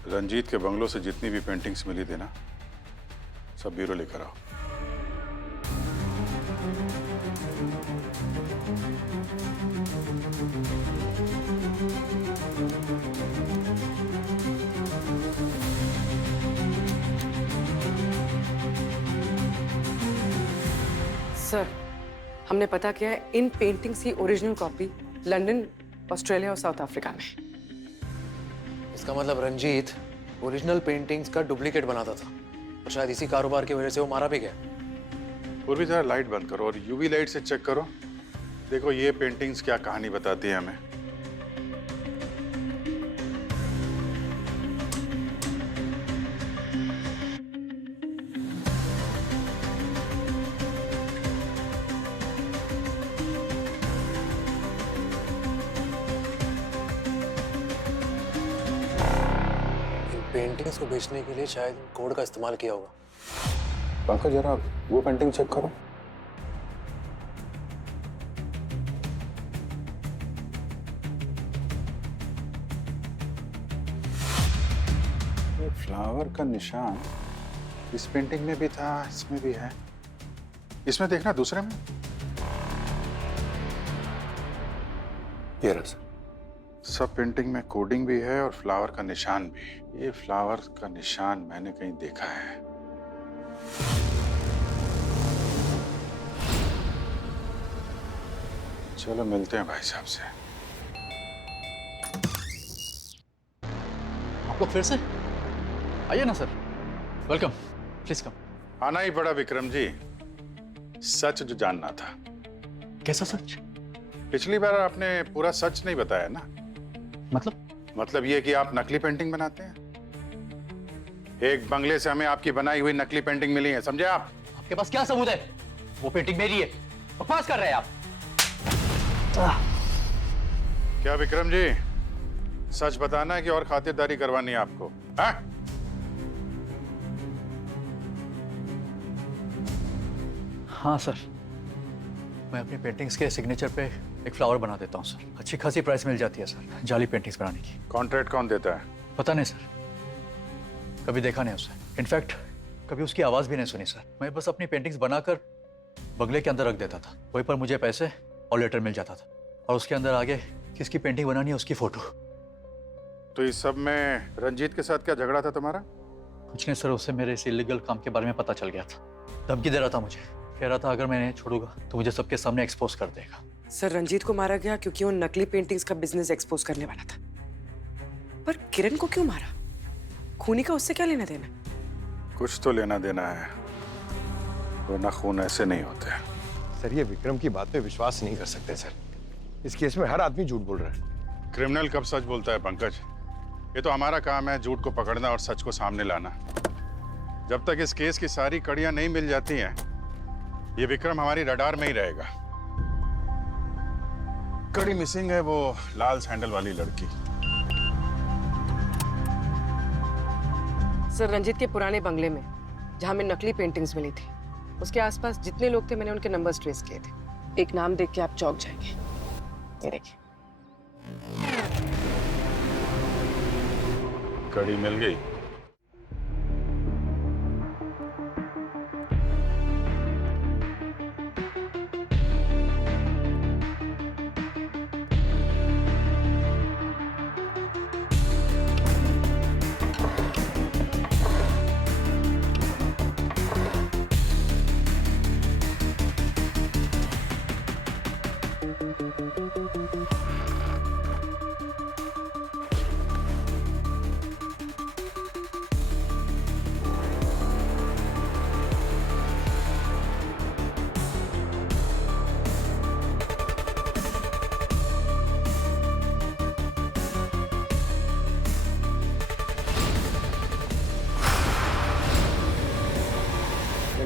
रंजीत के बंगलों से जितनी भी पेंटिंग्स मिली थी ना, सब ब्यूरो लेकर आओ। सर, हमने पता किया है इन पेंटिंग्स की ओरिजिनल कॉपी लंदन, ऑस्ट्रेलिया और साउथ अफ्रीका में। इसका मतलब रंजीत ओरिजिनल पेंटिंग्स का डुप्लीकेट बनाता था और शायद इसी कारोबार की वजह से वो मारा भी गया। पूर्वी जरा लाइट बंद करो और यूवी लाइट से चेक करो। देखो ये पेंटिंग्स क्या कहानी बताती है हमें। पेंटिंग्स को बेचने के लिए शायद कोड का इस्तेमाल किया होगा। पंकज जरा वो पेंटिंग चेक करो। ये फ्लावर का निशान इस पेंटिंग में भी था, इसमें भी है। इसमें देखना दूसरे में। ये रहा सर। सब पेंटिंग में कोडिंग भी है और फ्लावर का निशान भी। ये फ्लावर का निशान मैंने कहीं देखा है। चलो मिलते हैं भाई साहब से। आपको फिर से आइए ना सर, वेलकम, प्लीज कम। आना ही पड़ा विक्रम जी, सच जो जानना था। कैसा सच? पिछली बार आपने पूरा सच नहीं बताया ना। मतलब ये कि आप नकली पेंटिंग बनाते हैं। एक बंगले से हमें आपकी बनाई हुई नकली पेंटिंग मिली है, समझे आप? आपके पास क्या सबूत है? वो पेंटिंग मेरी है, बकवास कर रहे हैं आप। क्या विक्रम जी, सच बताना है कि और खातिरदारी करवानी है आपको? हाँ? हाँ सर, मैं अपनी पेंटिंग्स के सिग्नेचर पे एक फ्लावर बना देता हूँ सर। अच्छी खासी प्राइस मिल जाती है सर जाली पेंटिंग्स बनाने की। कॉन्ट्रैक्ट कौन देता है? पता नहीं सर, कभी देखा नहीं उसे। इनफैक्ट कभी उसकी आवाज भी नहीं सुनी सर। मैं बस अपनी पेंटिंग्स बनाकर बगले के अंदर रख देता था, वहीं पर मुझे पैसे और लेटर मिल जाता था, और उसके अंदर आगे किसकी पेंटिंग बनानी है उसकी फोटो। तो इस सब में रंजीत के साथ क्या झगड़ा था तुम्हारा? कुछ नहीं सर, उससे मेरे इस इलीगल काम के बारे में पता चल गया था। धमकी दे रहा था मुझे, कह रहा था अगर मैं नहीं छोड़ूंगा तो मुझे सबके सामने एक्सपोज कर देगा। सर, रंजीत को मारा गया क्योंकि वो नकली पेंटिंग्स का बिजनेस एक्सपोज करने वाला था। पर किरण को क्यों मारा? खूनी का उससे क्या लेना देना? कुछ तो लेना देना है, वरना खून ऐसे नहीं होते। सर, ये विक्रम की बात पे विश्वास नहीं कर सकते सर। इस केस में हर आदमी झूठ बोल रहा है। क्रिमिनल कब सच बोलता है पंकज? ये तो हमारा काम है झूठ को पकड़ना और सच को सामने लाना। जब तक इस केस की सारी कड़ियां नहीं मिल जाती हैं, ये विक्रम हमारी रडार में ही रहेगा। कड़ी मिसिंग है, वो लाल सैंडल वाली लड़की। सर, रंजीत के पुराने बंगले में जहां में नकली पेंटिंग्स मिली थी, उसके आसपास जितने लोग थे मैंने उनके नंबर्स ट्रेस किए थे। एक नाम देख के आप चौंक जाएंगे। ये देखिए, कड़ी मिल गई।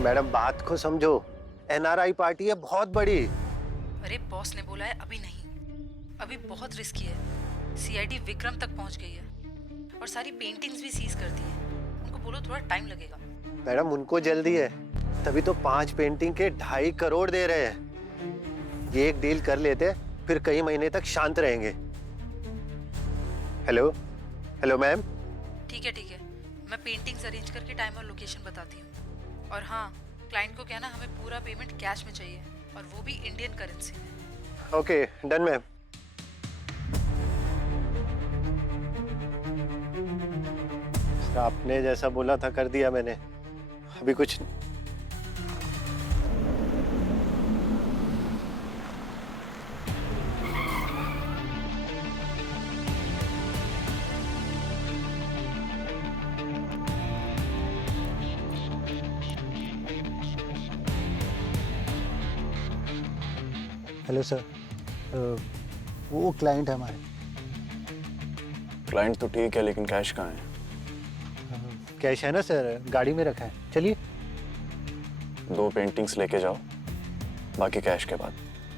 मैडम, बात को समझो। एनआरआई पार्टी है बहुत बड़ी। अरे बॉस ने बोला है अभी नहीं, अभी बहुत रिस्की है। सीआईडी विक्रम तक पहुंच गई है और सारी पेंटिंग्स भी सीज कर दी है। उनको बोलो थोड़ा टाइम लगेगा। मैडम, उनको जल्दी है, तभी तो 5 पेंटिंग के 2.5 करोड़ दे रहे हैं। ये एक डील कर लेते, फिर कई महीने तक शांत रहेंगे। Hello hello ma'am. ठीक है, मैं पेंटिंग्स अरेंज करके टाइम और लोकेशन बताती हूँ। और हाँ, क्लाइंट को कहना हमें पूरा पेमेंट कैश में चाहिए, और वो भी इंडियन करेंसी में। Okay, done ma'am. आपने जैसा बोला था कर दिया मैंने। अभी कुछ हेलो सर, वो क्लाइंट है हमारे। क्लाइंट तो ठीक है, लेकिन कैश कहाँ है? कैश है ना सर, गाड़ी में रखा है। चलिए। 2 पेंटिंग्स लेके जाओ, बाकी कैश के बाद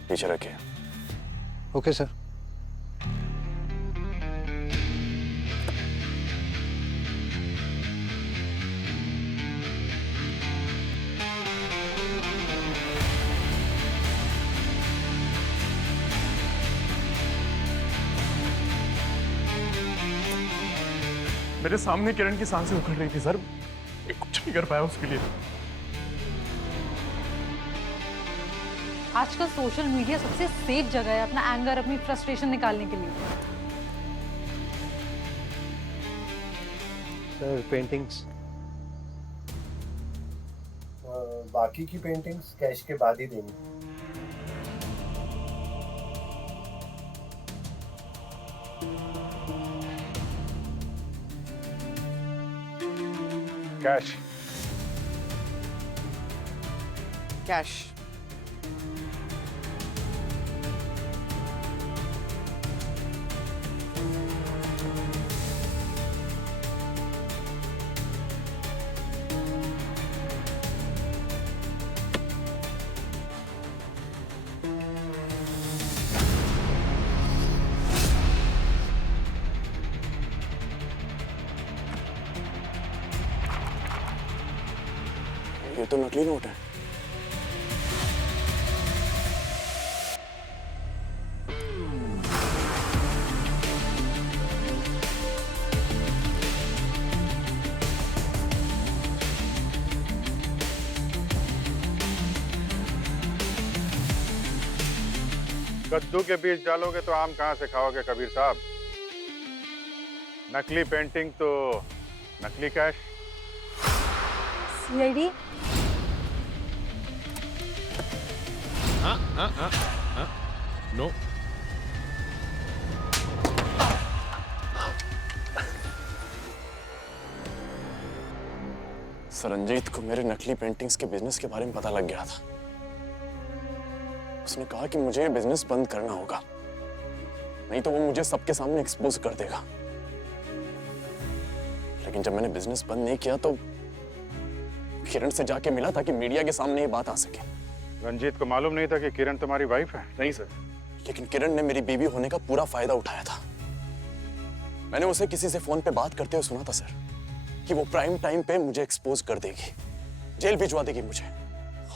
पीछे रखिए। Okay sir. मेरे सामने किरण की सांसें उखड़ रही थी सर, मैं कुछ नहीं कर पाया उसके लिए। आजकल सोशल मीडिया सबसे सेफ जगह है अपना एंगर, अपनी फ्रस्ट्रेशन निकालने के लिए। सर पेंटिंग्स, बाकी की पेंटिंग्स कैश के बाद ही देंगे। कैश। कैश। ये तो नकली नोट है। कद्दू के बीज डालोगे तो आम कहाँ से खाओगे कबीर साहब? नकली पेंटिंग तो नकली कैश। सीआईडी? नो। रंजीत को मेरे नकली पेंटिंग्स के बिजनेस के बारे में पता लग गया था। उसने कहा कि मुझे ये बिजनेस बंद करना होगा, नहीं तो वो मुझे सबके सामने एक्सपोज कर देगा। लेकिन जब मैंने बिजनेस बंद नहीं किया तो किरण से जाके मिला ताकि मीडिया के सामने ये बात आ सके। रंजीत को मालूम नहीं था कि किरण तुम्हारी वाइफ है? नहीं सर। लेकिन किरण ने मेरी बीवी होने का पूरा फायदा उठाया था। मैंने उसे किसी से फोन पे बात करते हुए सुना था सर कि वो प्राइम टाइम पे मुझे एक्सपोज कर देगी, जेल भिजवा देगी मुझे,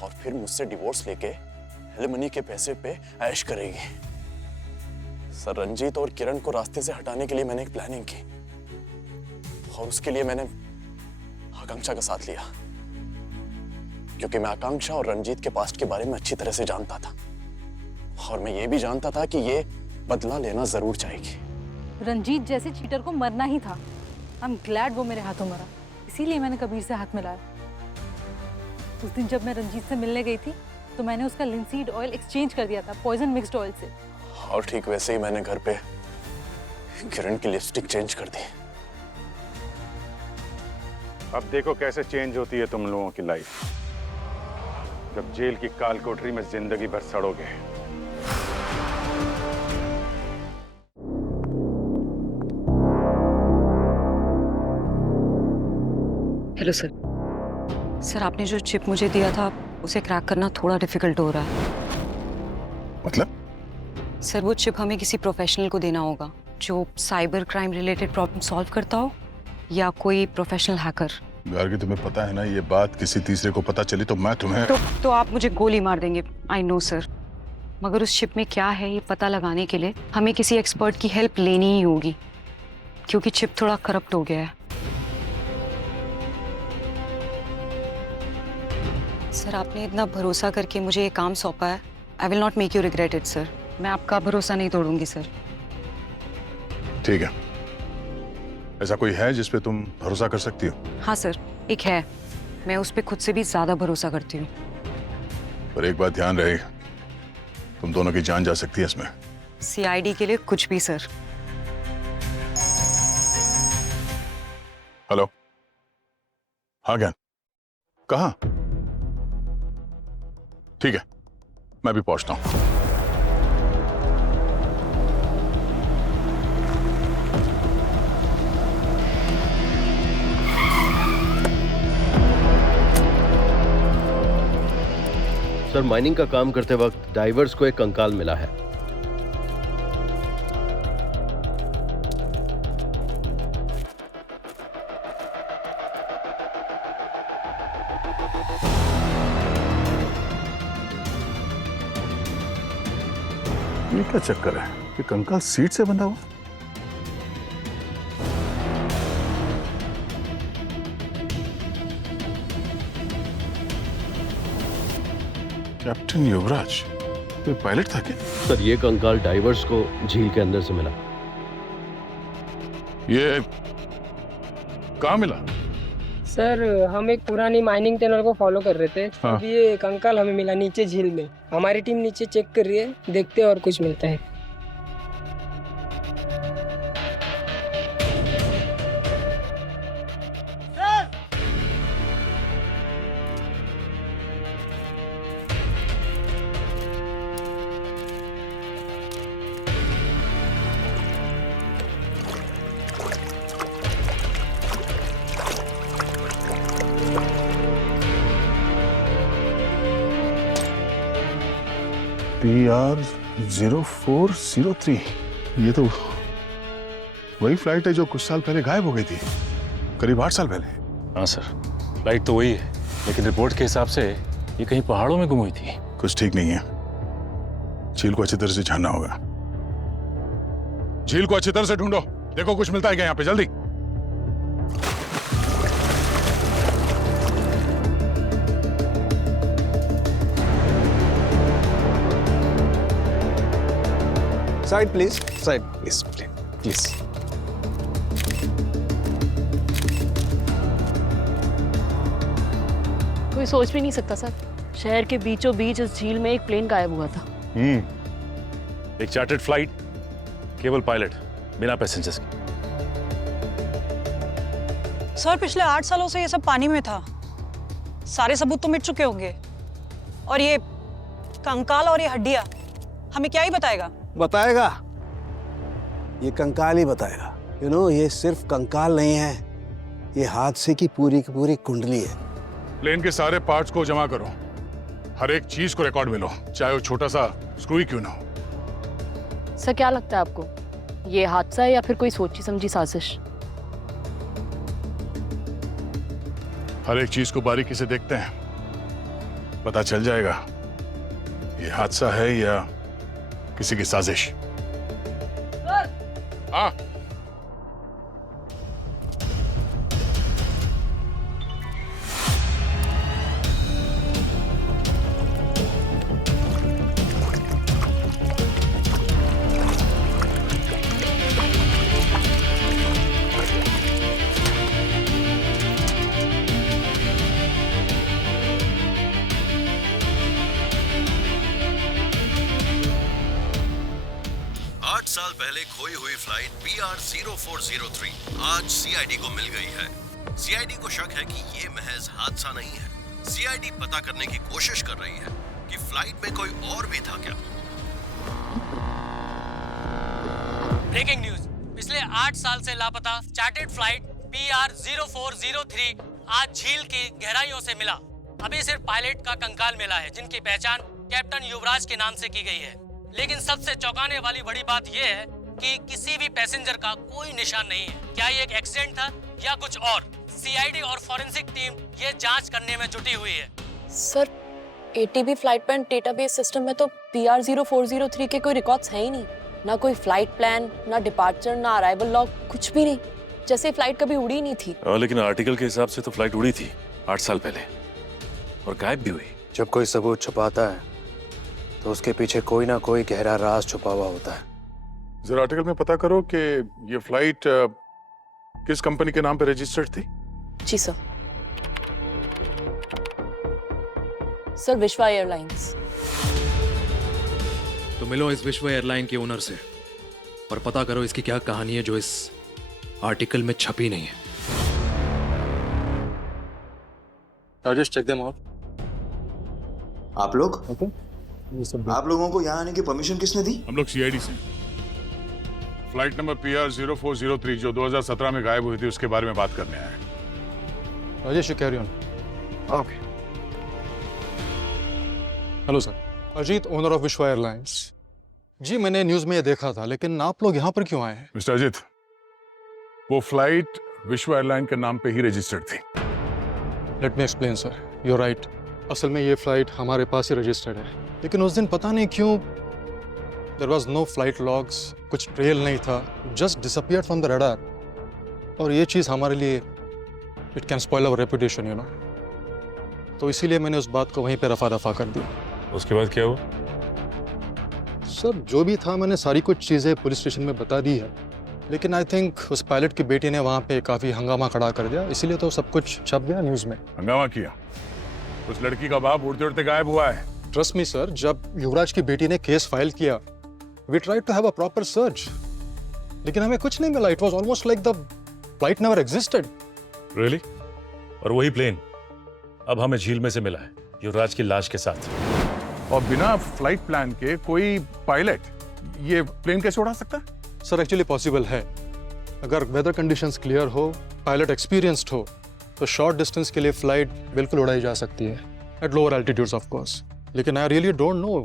और फिर मुझसे डिवोर्स लेके एलिमनी के पैसे पे ऐश करेगी। सर रंजीत और किरण को रास्ते से हटाने के लिए मैंने एक प्लानिंग की, और उसके लिए मैंने आकांक्षा का साथ लिया, क्योंकि मैं आकांक्षा और रंजीत के पास्ट के बारे में अच्छी तरह से जानता था, और मैं ये भी जानता था कि ये बदला लेना जरूर चाहेगी। रंजीत जैसे चीटर को मरना ही था। आई एम ग्लैड वो मेरे हाथों मरा, इसीलिए मैंने कबीर से हाथ मिलाया। उस दिन जब मैं रंजीत से मिलने गई थी तो मैंने उसका लिंसीड ऑयल एक्सचेंज कर दिया था पॉइजन मिक्स्ड ऑयल से। और ठीक वैसे ही मैंने घर पे किरण की लिपस्टिक चेंज कर दी। अब देखो कैसे चेंज होती है तुम लोगों की लाइफ, जब जेल की काल कोठरी में जिंदगी भर सड़ोगे। Hello sir. सर आपने जो चिप मुझे दिया था उसे क्रैक करना थोड़ा डिफिकल्ट हो रहा है। मतलब? सर वो चिप हमें किसी प्रोफेशनल को देना होगा जो cyber crime related problem solve करता हो, या कोई प्रोफेशनल हैकर। गार्गी तुम्हें पता है ना, ये बात किसी तीसरे को पता चली तो मैं तुम्हें तो आप मुझे गोली मार देंगे। आई नो सर, मगर उस चिप में क्या है ये पता लगाने के लिए हमें किसी एक्सपर्ट की हेल्प लेनी ही होगी, क्योंकि चिप थोड़ा करप्ट हो गया है। सर आपने इतना भरोसा करके मुझे ये काम सौंपा है। I will not make you regret it sir. मैं आपका भरोसा नहीं तोड़ूंगी सर। ठीक है, ऐसा कोई है जिस पे तुम भरोसा कर सकती हो? हाँ सर, एक है। मैं उस पर खुद से भी ज्यादा भरोसा करती हूँ। पर एक बात ध्यान रहे, तुम दोनों की जान जा सकती है इसमें। सीआईडी के लिए कुछ भी सर। हेलो, हाँ ज्ञान, कहाँ? ठीक है, मैं भी पहुंचता हूं। सर, माइनिंग का काम करते वक्त डाइवर्स को एक कंकाल मिला है। ये क्या चक्कर है कि कंकाल सीट से बंधा हुआ? कैप्टन युवराज कोई पायलट था क्या? सर, ये कंकाल डाइवर्स को झील के अंदर से मिला। ये कहाँ मिला? सर, हम एक पुरानी माइनिंग टनल को फॉलो कर रहे थे। हाँ। अभी ये कंकाल हमें मिला नीचे झील में। हमारी टीम नीचे चेक कर रही है, देखते हैं और कुछ मिलता है। PR0403, ये तो वही फ्लाइट है जो कुछ साल पहले गायब हो गई थी, करीब 8 साल पहले। हाँ सर, फ्लाइट तो वही है, लेकिन रिपोर्ट के हिसाब से ये कहीं पहाड़ों में गुम हुई थी। कुछ ठीक नहीं है, झील को अच्छी तरह से छानना होगा। झील को अच्छी तरह से ढूंढो, देखो कुछ मिलता है क्या यहाँ पे, जल्दी। Side please, side please, please. कोई सोच भी नहीं सकता सर, शहर के बीचों बीच इस झील में एक प्लेन गायब हुआ था। एक चार्टर्ड फ्लाइट, केवल पायलट, बिना पैसेंजर्स के। सर, पिछले 8 सालों से ये सब पानी में था। सारे सबूत तो मिट चुके होंगे। और ये कंकाल और ये हड्डियां हमें क्या ही बताएगा? बताएगा, ये कंकाल ही बताएगा। ये सिर्फ कंकाल नहीं है, ये हादसे की पूरी कुंडली है। प्लेन के सारे पार्ट्स को जमा करो, हर एक चीज को रिकॉर्ड में लो, चाहे वो छोटा सा स्क्रू ही क्यों ना हो। सर, क्या लगता है आपको, ये हादसा है या फिर कोई सोची समझी साजिश? हर एक चीज को बारीकी से देखते हैं, पता चल जाएगा ये हादसा है या किसी की साजिश। हाँ, 8 साल पहले खोई हुई फ्लाइट PR0403 आज सीआईडी को मिल गई है। सीआईडी को शक है कि ये महज हादसा नहीं है। सीआईडी पता करने की कोशिश कर रही है कि फ्लाइट में कोई और भी था क्या। ब्रेकिंग न्यूज, पिछले 8 साल से लापता चार्टर्ड फ्लाइट PR0403 आज झील की गहराइयों से मिला। अभी सिर्फ पायलट का कंकाल मिला है, जिनकी पहचान कैप्टन युवराज के नाम से की गई है। लेकिन सबसे चौंकाने वाली बड़ी बात यह है कि किसी भी पैसेंजर का कोई निशान नहीं है। क्या ये एक एक्सीडेंट था या कुछ और? सीआईडी और फॉरेंसिक टीम ये जांच करने में जुटी हुई है। Sir, ATB flight plan database system में तो PR0403 के कोई रिकॉर्ड्स है ही नहीं। ना कोई फ्लाइट प्लान, ना डिपार्चर, ना अराइवल लॉग, कुछ भी नहीं। जैसे फ्लाइट कभी उड़ी नहीं थी। लेकिन आर्टिकल के हिसाब से तो फ्लाइट उड़ी थी 8 साल पहले और गायब भी हुई। जब कोई सबूत छुपाता है तो उसके पीछे कोई ना कोई गहरा राज छुपा हुआ होता है। जरा आर्टिकल में पता करो कि ये फ्लाइट किस कंपनी के नाम पे रजिस्टर्ड थी। जी सर। सर, विश्वा एयरलाइंस। तो मिलो इस विश्व एयरलाइन के ओनर से और पता करो इसकी क्या कहानी है जो इस आर्टिकल में छपी नहीं है। Just check them out. आप लोग? आप लोगों को यहाँ आने की परमिशन किसने दी? हम लोग सीआईडी से। फ्लाइट नंबर PR0403 जो 2017 में गायब हुई थी उसके बारे में बात करने आए। Rajesh, carry on. Okay. Hello sir, Ajit, owner of विश्वा एयरलाइंस। जी मैंने न्यूज़ में ये देखा था, लेकिन आप लोग यहाँ पर क्यों आए हैं? मिस्टर अजीत, वो फ्लाइट विश्व एयरलाइन के नाम पे ही रजिस्टर्ड थी। Let me explain sir, you are right. असल में ये फ्लाइट हमारे पास ही रजिस्टर्ड है, लेकिन उस दिन पता नहीं क्यों there was no flight logs, कुछ ट्रेल नहीं था, just disappeared from the radar. और ये चीज़ हमारे लिए it can spoil our reputation, you know. तो इसीलिए मैंने उस बात को वहीं पे रफा दफा कर दी। उसके बाद क्या हुआ? सर जो भी था मैंने सारी कुछ चीज़ें पुलिस स्टेशन में बता दी है, लेकिन आई थिंक उस पायलट की बेटी ने वहाँ पे काफ़ी हंगामा खड़ा कर दिया, इसीलिए तो सब कुछ छप गया न्यूज़ में। हंगामा किया? उस लड़की का बाप उड़ते उड़ते गायब हुआ है। ट्रस्ट मी सर, जब युवराज की बेटी ने केस फाइल किया, we tried to have a proper search, लेकिन हमें कुछ नहीं मिला। It was almost like the flight never existed. Really? और वही प्लेन अब हमें झील में से मिला है, युवराज की लाश के साथ। और बिना फ्लाइट प्लान के कोई पायलट ये प्लेन कैसे उड़ा सकता है? सर एक्चुअली पॉसिबल है, अगर वेदर कंडीशंस क्लियर हो, पायलट एक्सपीरियंस्ड हो, तो शॉर्ट डिस्टेंस के लिए फ्लाइट बिल्कुल उड़ाई जा सकती है, at lower altitudes of course. लेकिन आई रियली डोंट नो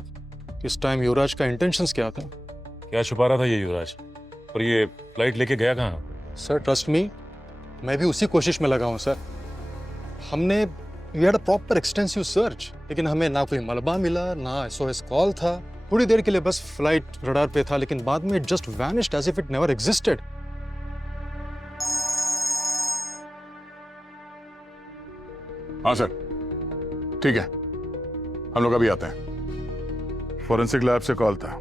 इस टाइम युवराज का इंटेंशंस क्या था। क्या छुपा रहा था ये युवराज? और ये फ्लाइट लेके गया कहाँ? सर ट्रस्ट मी, मैं भी उसी कोशिश में लगा हूँ सर। हमने we had a proper extensive search, लेकिन हमें ना कोई मलबा मिला, ना SOS कॉल था। थोड़ी देर के लिए बस फ्लाइट रडार पे था, लेकिन बाद में it just vanished as if it never existed. हाँ सर, ठीक है, हम लोग अभी आते हैं। फॉरेंसिक लैब से कॉल था।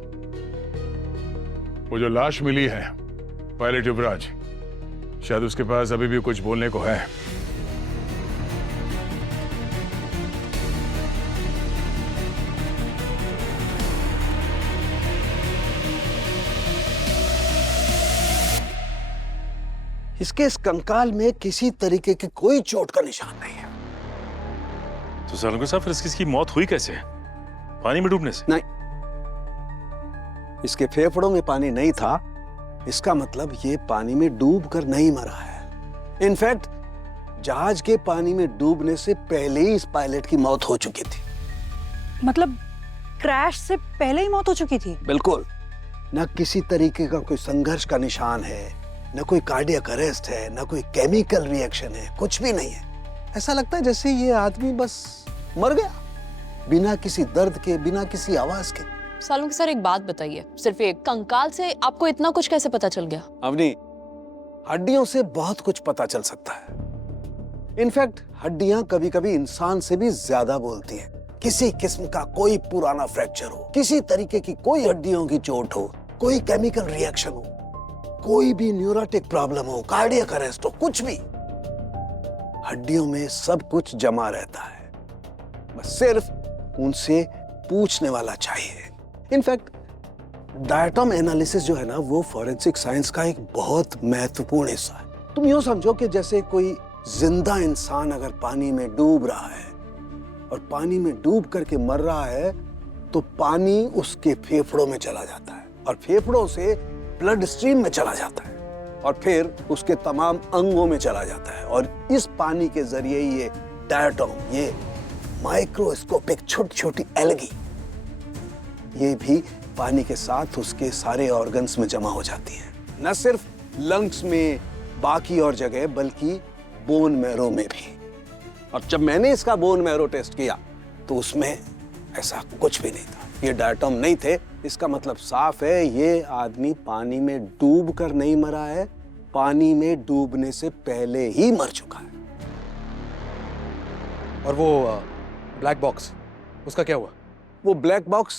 वो जो लाश मिली है पायलट युवराज, शायद उसके पास अभी भी कुछ बोलने को है। इसके इस कंकाल में किसी तरीके की कोई चोट का निशान नहीं है। तो सालुंके साहब, फिर इसकी मौत हुई कैसे? पानी में डूबने से? नहीं, इसके फेफड़ों में पानी नहीं था, इसका मतलब ये पानी में डूब कर नहीं मरा है। इनफैक्ट जहाज के पानी में डूबने से पहले ही इस पायलट की मौत हो चुकी थी। मतलब क्रैश से पहले ही मौत हो चुकी थी? बिल्कुल। न किसी तरीके का कोई संघर्ष का निशान है, न कोई कार्डियक अरेस्ट है, न कोई केमिकल रिएक्शन है, कुछ भी नहीं है। ऐसा लगता है जैसे ये आदमी बस मर गया, बिना किसी दर्द के, बिना किसी आवाज के। सालुंके सर, एक बात बताइए, सिर्फ एक कंकाल से आपको इतना कुछ कैसे पता चल गया? अवनी, हड्डियों से बहुत कुछ पता चल सकता है। इनफैक्ट हड्डियां कभी कभी इंसान से भी ज्यादा बोलती हैं। किसी किस्म का कोई पुराना फ्रैक्चर हो, किसी तरीके की कोई हड्डियों की चोट हो, कोई केमिकल रिएक्शन हो, कोई भी न्यूरोटिक प्रॉब्लम हो, कार्डियक अरेस्ट हो, कुछ भी, हड्डियों में सब कुछ जमा रहता है। बस सिर्फ उनसे पूछने वाला चाहिए। इनफैक्ट डायटम एनालिसिस जो है ना, वो फॉरेंसिक साइंस का एक बहुत महत्वपूर्ण हिस्सा है। तुम यूं समझो कि जैसे कोई जिंदा इंसान अगर पानी में डूब रहा है और पानी में डूब करके मर रहा है, तो पानी उसके फेफड़ों में चला जाता है और फेफड़ों से ब्लड स्ट्रीम में चला जाता है और फिर उसके तमाम अंगों में चला जाता है। और इस पानी के जरिए ये डायटम, ये माइक्रोस्कोपिक छोटी छोटी एल्गी, ये भी पानी के साथ उसके सारे ऑर्गन्स में जमा हो जाती है। न सिर्फ लंग्स में, बाकी और जगह, बल्कि बोन मैरो में भी। और जब मैंने इसका बोन मैरो टेस्ट किया तो उसमें ऐसा कुछ भी नहीं था, ये डायटम नहीं थे। इसका मतलब साफ है, ये आदमी पानी में डूब कर नहीं मरा है, पानी में डूबने से पहले ही मर चुका है। और वो ब्लैक बॉक्स, उसका क्या हुआ? वो ब्लैक बॉक्स,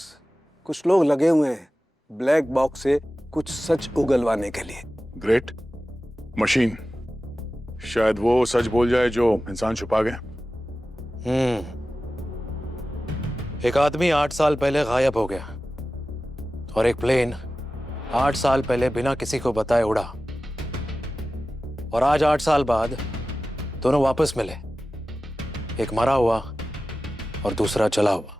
कुछ लोग लगे हुए हैं ब्लैक बॉक्स से कुछ सच उगलवाने के लिए। ग्रेट मशीन, शायद वो सच बोल जाए जो इंसान छुपा गया। एक आदमी 8 साल पहले गायब हो गया और एक प्लेन 8 साल पहले बिना किसी को बताए उड़ा, और आज 8 साल बाद दोनों वापस मिले, एक मरा हुआ और दूसरा चला हुआ।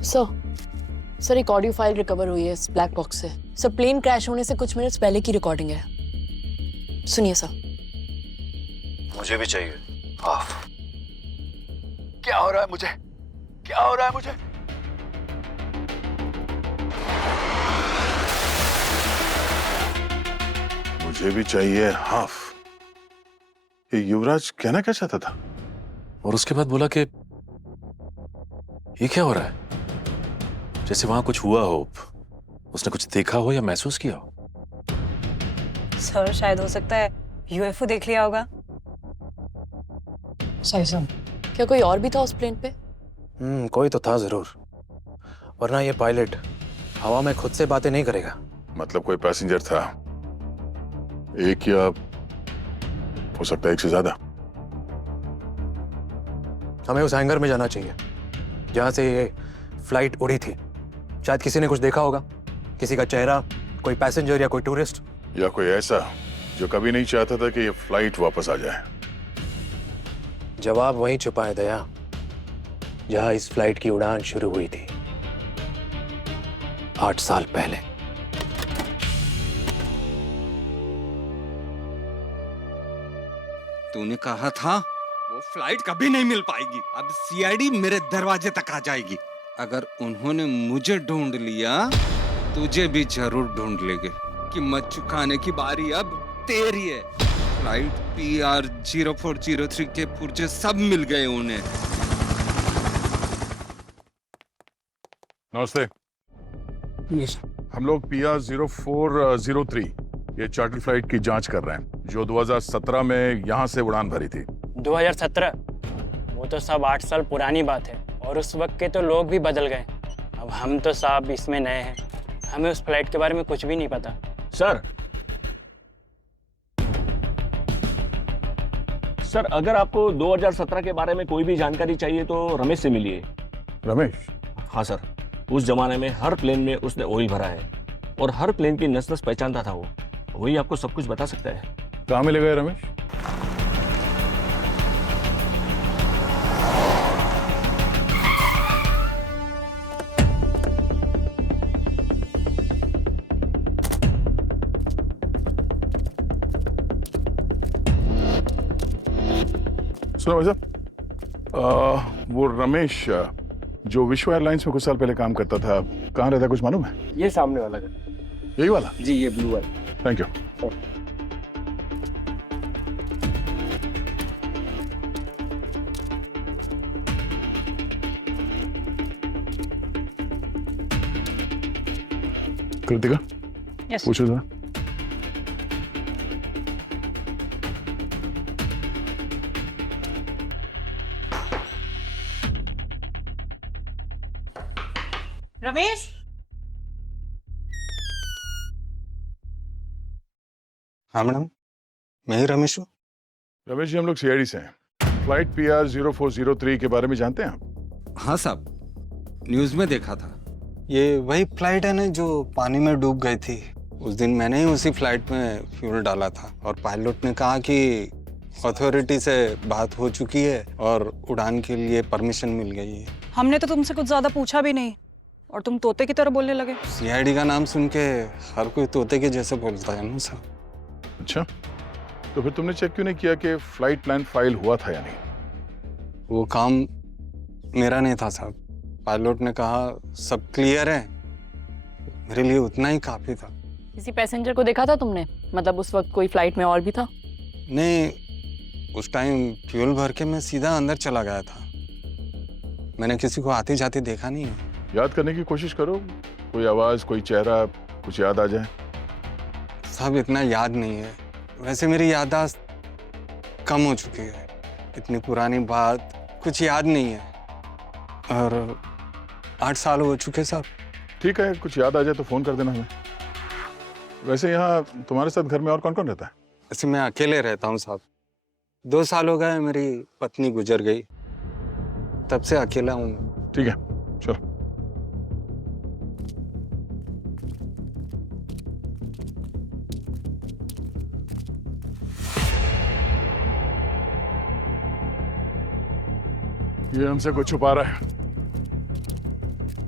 सर एक ऑडियो फाइल रिकवर हुई है इस ब्लैक बॉक्स से। सर प्लेन क्रैश होने से कुछ मिनट्स पहले की रिकॉर्डिंग है, सुनिए सर। मुझे भी चाहिए हाफ। क्या हो रहा है मुझे? क्या हो रहा है मुझे? मुझे भी चाहिए हाफ। ये युवराज कहना क्या चाहता था? और उसके बाद बोला कि ये क्या हो रहा है, जैसे वहां कुछ हुआ हो, उसने कुछ देखा हो या महसूस किया हो। सर शायद हो सकता है यूएफओ देख लिया होगा। सही सर। क्या कोई और भी था उस प्लेन पे? कोई तो था जरूर, वरना ये पायलट हवा में खुद से बातें नहीं करेगा। मतलब कोई पैसेंजर था, एक या हो सकता है एक से ज्यादा। हमें उस हैंगर में जाना चाहिए जहां से ये फ्लाइट उड़ी थी। शायद किसी ने कुछ देखा होगा, किसी का चेहरा, कोई पैसेंजर या कोई टूरिस्ट, या कोई ऐसा जो कभी नहीं चाहता था कि ये फ्लाइट वापस आ जाए। जवाब वहीं छुपा है दया, जहां इस फ्लाइट की उड़ान शुरू हुई थी 8 साल पहले। तूने कहा था वो फ्लाइट कभी नहीं मिल पाएगी। अब सीआईडी मेरे दरवाजे तक आ जाएगी। अगर उन्होंने मुझे ढूंढ लिया, तुझे भी जरूर ढूंढ लेंगे। कीमत चुकाने की बारी अब तेरी है। फ्लाइट PR 0403 के पुर्जे सब मिल गए उन्हें। नमस्ते। हम लोग PR 0403 ये चार्टर फ्लाइट की जांच कर रहे हैं, जो 2017 में यहाँ से उड़ान भरी थी। 2017? वो तो सब 8 साल पुरानी बात है, और उस वक्त के तो लोग भी बदल गए। अब हम तो साहब इसमें नए हैं, हमें उस फ्लाइट के बारे में कुछ भी नहीं पता। सर अगर आपको 2017 के बारे में कोई भी जानकारी चाहिए तो रमेश से मिलिए। रमेश? हाँ सर, उस जमाने में हर प्लेन में उसने ऑयल भरा है और हर प्लेन की नस नस पहचानता था वो। वही आपको सब कुछ बता सकता है। कहाँ मिलेगा रमेश? सुनो भाई साहब, वो रमेश जो विश्व एयरलाइंस में कुछ साल पहले काम करता था, कहाँ रहता है कुछ मालूम है? ये सामने वाला है। यही वाला? जी ये ब्लू वाला। Thank you. कृतिका, Yes. पूछो जरा। रमेश, हाँ मैडम, मैं ही रमेश हूँ। रमेश जी, हम लोग सीआईडी से हैं। फ्लाइट PR 0403 के बारे में जानते हैं आप? हाँ साहब, न्यूज़ में देखा था। ये वही फ्लाइट है ना जो पानी में डूब गई थी। उस दिन मैंने ही उसी फ्लाइट में फ्यूल डाला था और पायलट ने कहा कि अथॉरिटी से बात हो चुकी है और उड़ान के लिए परमिशन मिल गई है। हमने तो तुमसे कुछ ज्यादा पूछा भी नहीं और तुम तोते की तरह बोलने लगे। सीआईडी का नाम सुन के हर कोई तोते के जैसे बोलता है ना साहब। अच्छा, तो फिर तुमने चेक क्यों नहीं किया कि फ्लाइट प्लान फाइल हुआ था या नहीं? वो काम मेरा नहीं था साहब। पायलट ने कहा सब क्लियर है, मेरे लिए उतना ही काफी था। किसी पैसेंजर को देखा था तुमने? मतलब उस वक्त कोई फ्लाइट में और भी था? नहीं, उस टाइम फ्यूल भर के मैं सीधा अंदर चला गया था। मैंने किसी को आते जाते देखा नहीं है। याद करने की कोशिश करो, कोई आवाज, कोई चेहरा, कुछ याद आ जाए। सब इतना याद नहीं है। वैसे मेरी याददाश्त कम हो चुकी है। इतनी पुरानी बात कुछ याद नहीं है और 8 साल हो चुके साहब। ठीक है, कुछ याद आ जाए तो फोन कर देना हमें। वैसे यहाँ तुम्हारे साथ घर में और कौन कौन रहता है? वैसे मैं अकेले रहता हूँ साहब। 2 साल हो गए, मेरी पत्नी गुजर गई, तब से अकेला हूँ। ठीक है, चलो। ये हमसे कुछ छुपा रहा है।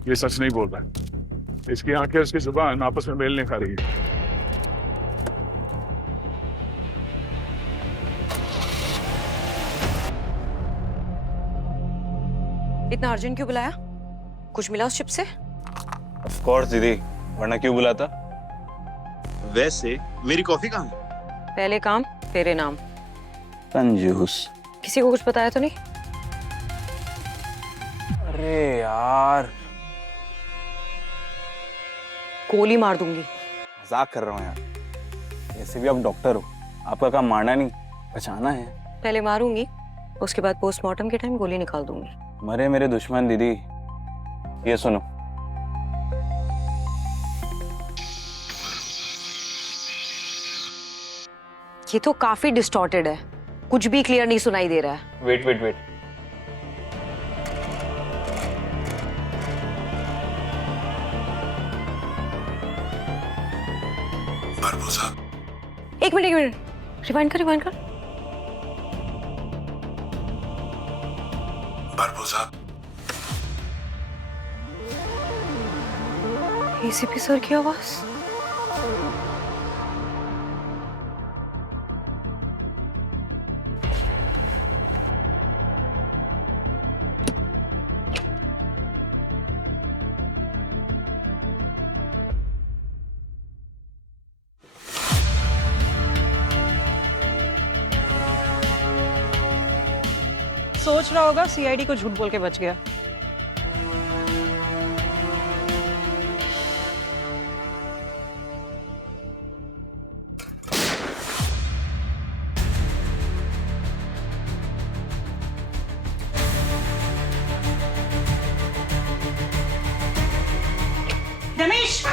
ये सच नहीं बोल रहा है। इसकी आंखें और इसकी जुबान आपस में मेल नहीं खा रही है। इतना अर्जेंट क्यों बुलाया? कुछ मिला उस शिप से? ऑफ कोर्स दीदी, वरना क्यों बुलाता? वैसे मेरी कॉफी कहाँ है? पहले काम तेरे नाम। कंजूस। किसी को कुछ बताया तो नहीं? अरे यार, गोली मार दूंगी। मजाक कर रहा हूँ यार। ऐसे भी आप डॉक्टर हो, आपका काम मारना नहीं, बचाना है। पहले मारूंगी, उसके बाद पोस्टमार्टम के टाइम गोली निकाल दूंगी। मरे मेरे दुश्मन दीदी। ये सुनो, ये तो काफी डिस्टॉर्टेड है, कुछ भी क्लियर नहीं सुनाई दे रहा है। Wait wait wait, Barbosa. एक मिनट, रिवाइंड कर। बारबोसा। एसीपी सर की आवाज। सोच रहा होगा सीआईडी को झूठ बोल के बच गया। Ramesh,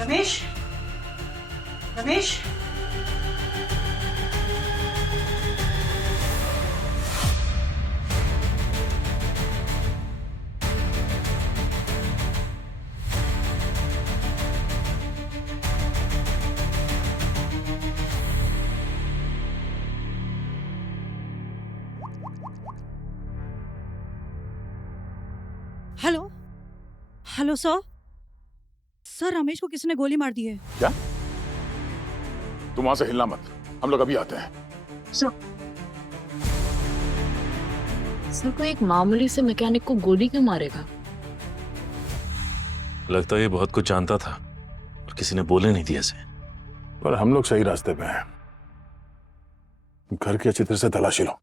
Ramesh, Ramesh, hello hello sir, Ramesh को किसी ने गोली मार दी है। क्या? तुम वहां से हिलना मत, हम लोग अभी आते हैं। सर कोई एक मामूली से मैकेनिक को गोली क्यों मारेगा? लगता है ये बहुत कुछ जानता था और किसी ने बोले नहीं दिया इसे। पर हम लोग सही रास्ते पे हैं। घर की अच्छी तरह से तलाशी लो।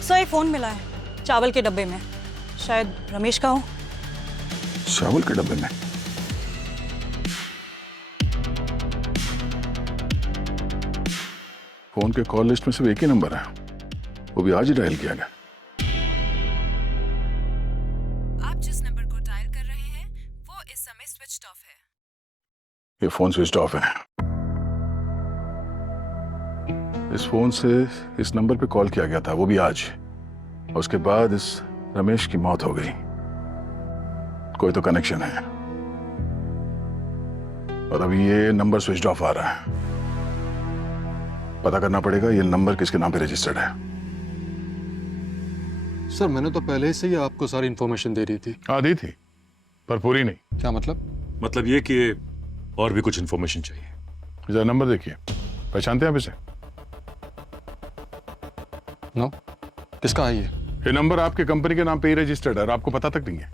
सर एक फोन मिला है चावल के डब्बे में, शायद रमेश का हो। चावल के डब्बे में? फोन के कॉल लिस्ट में सिर्फ एक ही नंबर है, वो भी आज ही डायल किया गया। आप जिस नंबर को डायल कर रहे हैं वो इस समय स्विच्ड ऑफ है। ये फोन स्विच ऑफ है। इस फोन से इस नंबर पे कॉल किया गया था, वो भी आज। और उसके बाद इस रमेश की मौत हो गई। कोई तो कनेक्शन है। और अभी ये नंबर स्विच ऑफ आ रहा है। पता करना पड़ेगा ये नंबर किसके नाम पे रजिस्टर्ड है। सर मैंने तो पहले से ही आपको सारी इंफॉर्मेशन दे दी थी। हाँ दी थी, पर पूरी नहीं। क्या मतलब? मतलब ये कि और भी कुछ इंफॉर्मेशन चाहिए। जरा नंबर देखिए, पहचानते हैं आप इसे? नो, किसका है ये नंबर आपके कंपनी के नाम पे ही रजिस्टर्ड है और आपको पता तक नहीं है।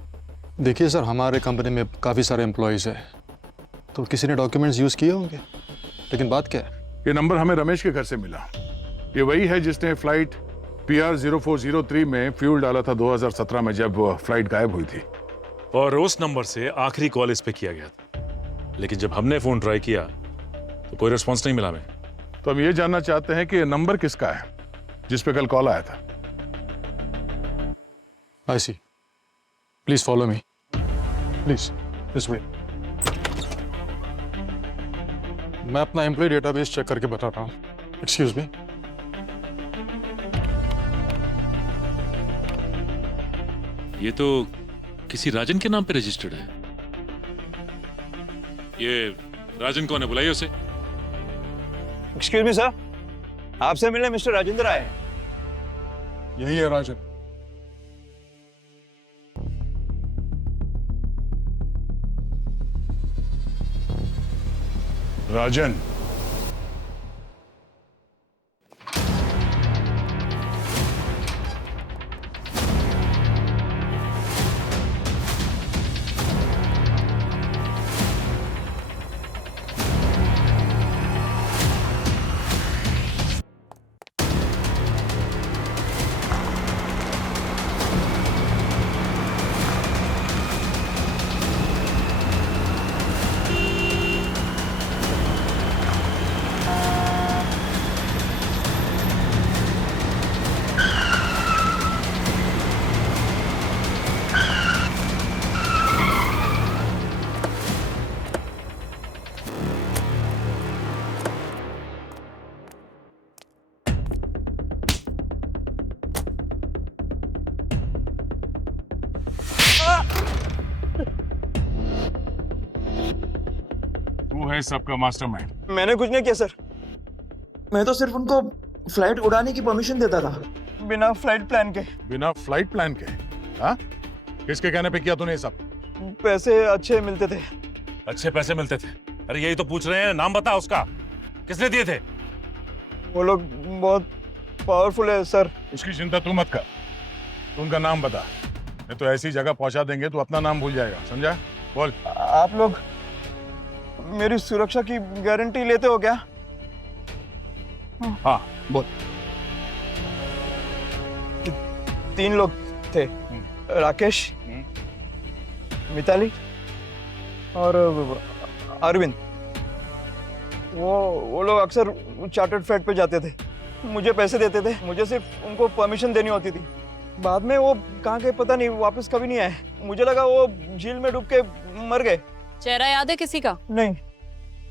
देखिए सर, हमारे कंपनी में काफ़ी सारे एम्प्लॉयज़ हैं, तो किसी ने डॉक्यूमेंट्स यूज़ किए होंगे। लेकिन बात क्या है? ये नंबर हमें रमेश के घर से मिला। ये वही है जिसने फ्लाइट PR 0403 में फ्यूल डाला था 2017 में, जब वो फ्लाइट गायब हुई थी। और उस नंबर से आखिरी कॉल इस पे किया गया था, लेकिन जब हमने फोन ट्राई किया तो कोई रिस्पॉन्स नहीं मिला हमें। तो हम ये जानना चाहते हैं कि ये नंबर किसका है जिस पे कल कॉल आया था। I see. Please follow me. Please, this way. मैं अपना एम्प्लॉय डेटाबेस चेक करके बताता हूँ। Excuse me. ये तो किसी राजन के नाम पे रजिस्टर्ड है। ये राजन कौन है? बुलाइए उसे। एक्सक्यूज मी सर, आपसे मिलने मिस्टर राजेंद्र आए। यही है राजन। राजन, तू है सबका मास्टरमाइंड। मैंने कुछ नहीं किया सर, मैं तो सिर्फ उनको फ्लाइट उड़ाने की परमिशन देता था, बिना फ्लाइट प्लान के। बिना फ्लाइट प्लान के? हाँ? किसके कहने पे किया तूने ये सब? पैसे अच्छे मिलते थे। अच्छे पैसे मिलते थे? अरे यही तो पूछ रहे हैं, नाम बता उसका, किसने दिए थे? वो लोग बहुत पावरफुल है सर। उसकी चिंता तू मत कर, तू उनका नाम बता, नहीं तो ऐसी जगह पहुंचा देंगे तू अपना नाम भूल जाएगा, समझा? बोल। आप लोग मेरी सुरक्षा की गारंटी लेते हो क्या? हाँ बोल। 3 लोग थे, राकेश, मिताली और अरविंद। वो लोग अक्सर चार्टर्ड फ्लाइट पे जाते थे, मुझे पैसे देते थे, मुझे सिर्फ उनको परमिशन देनी होती थी। बाद में वो कहाँ गए पता नहीं, वापस कभी नहीं आए। मुझे लगा वो झील में डूब के मर गए। चेहरा याद है किसी का? नहीं,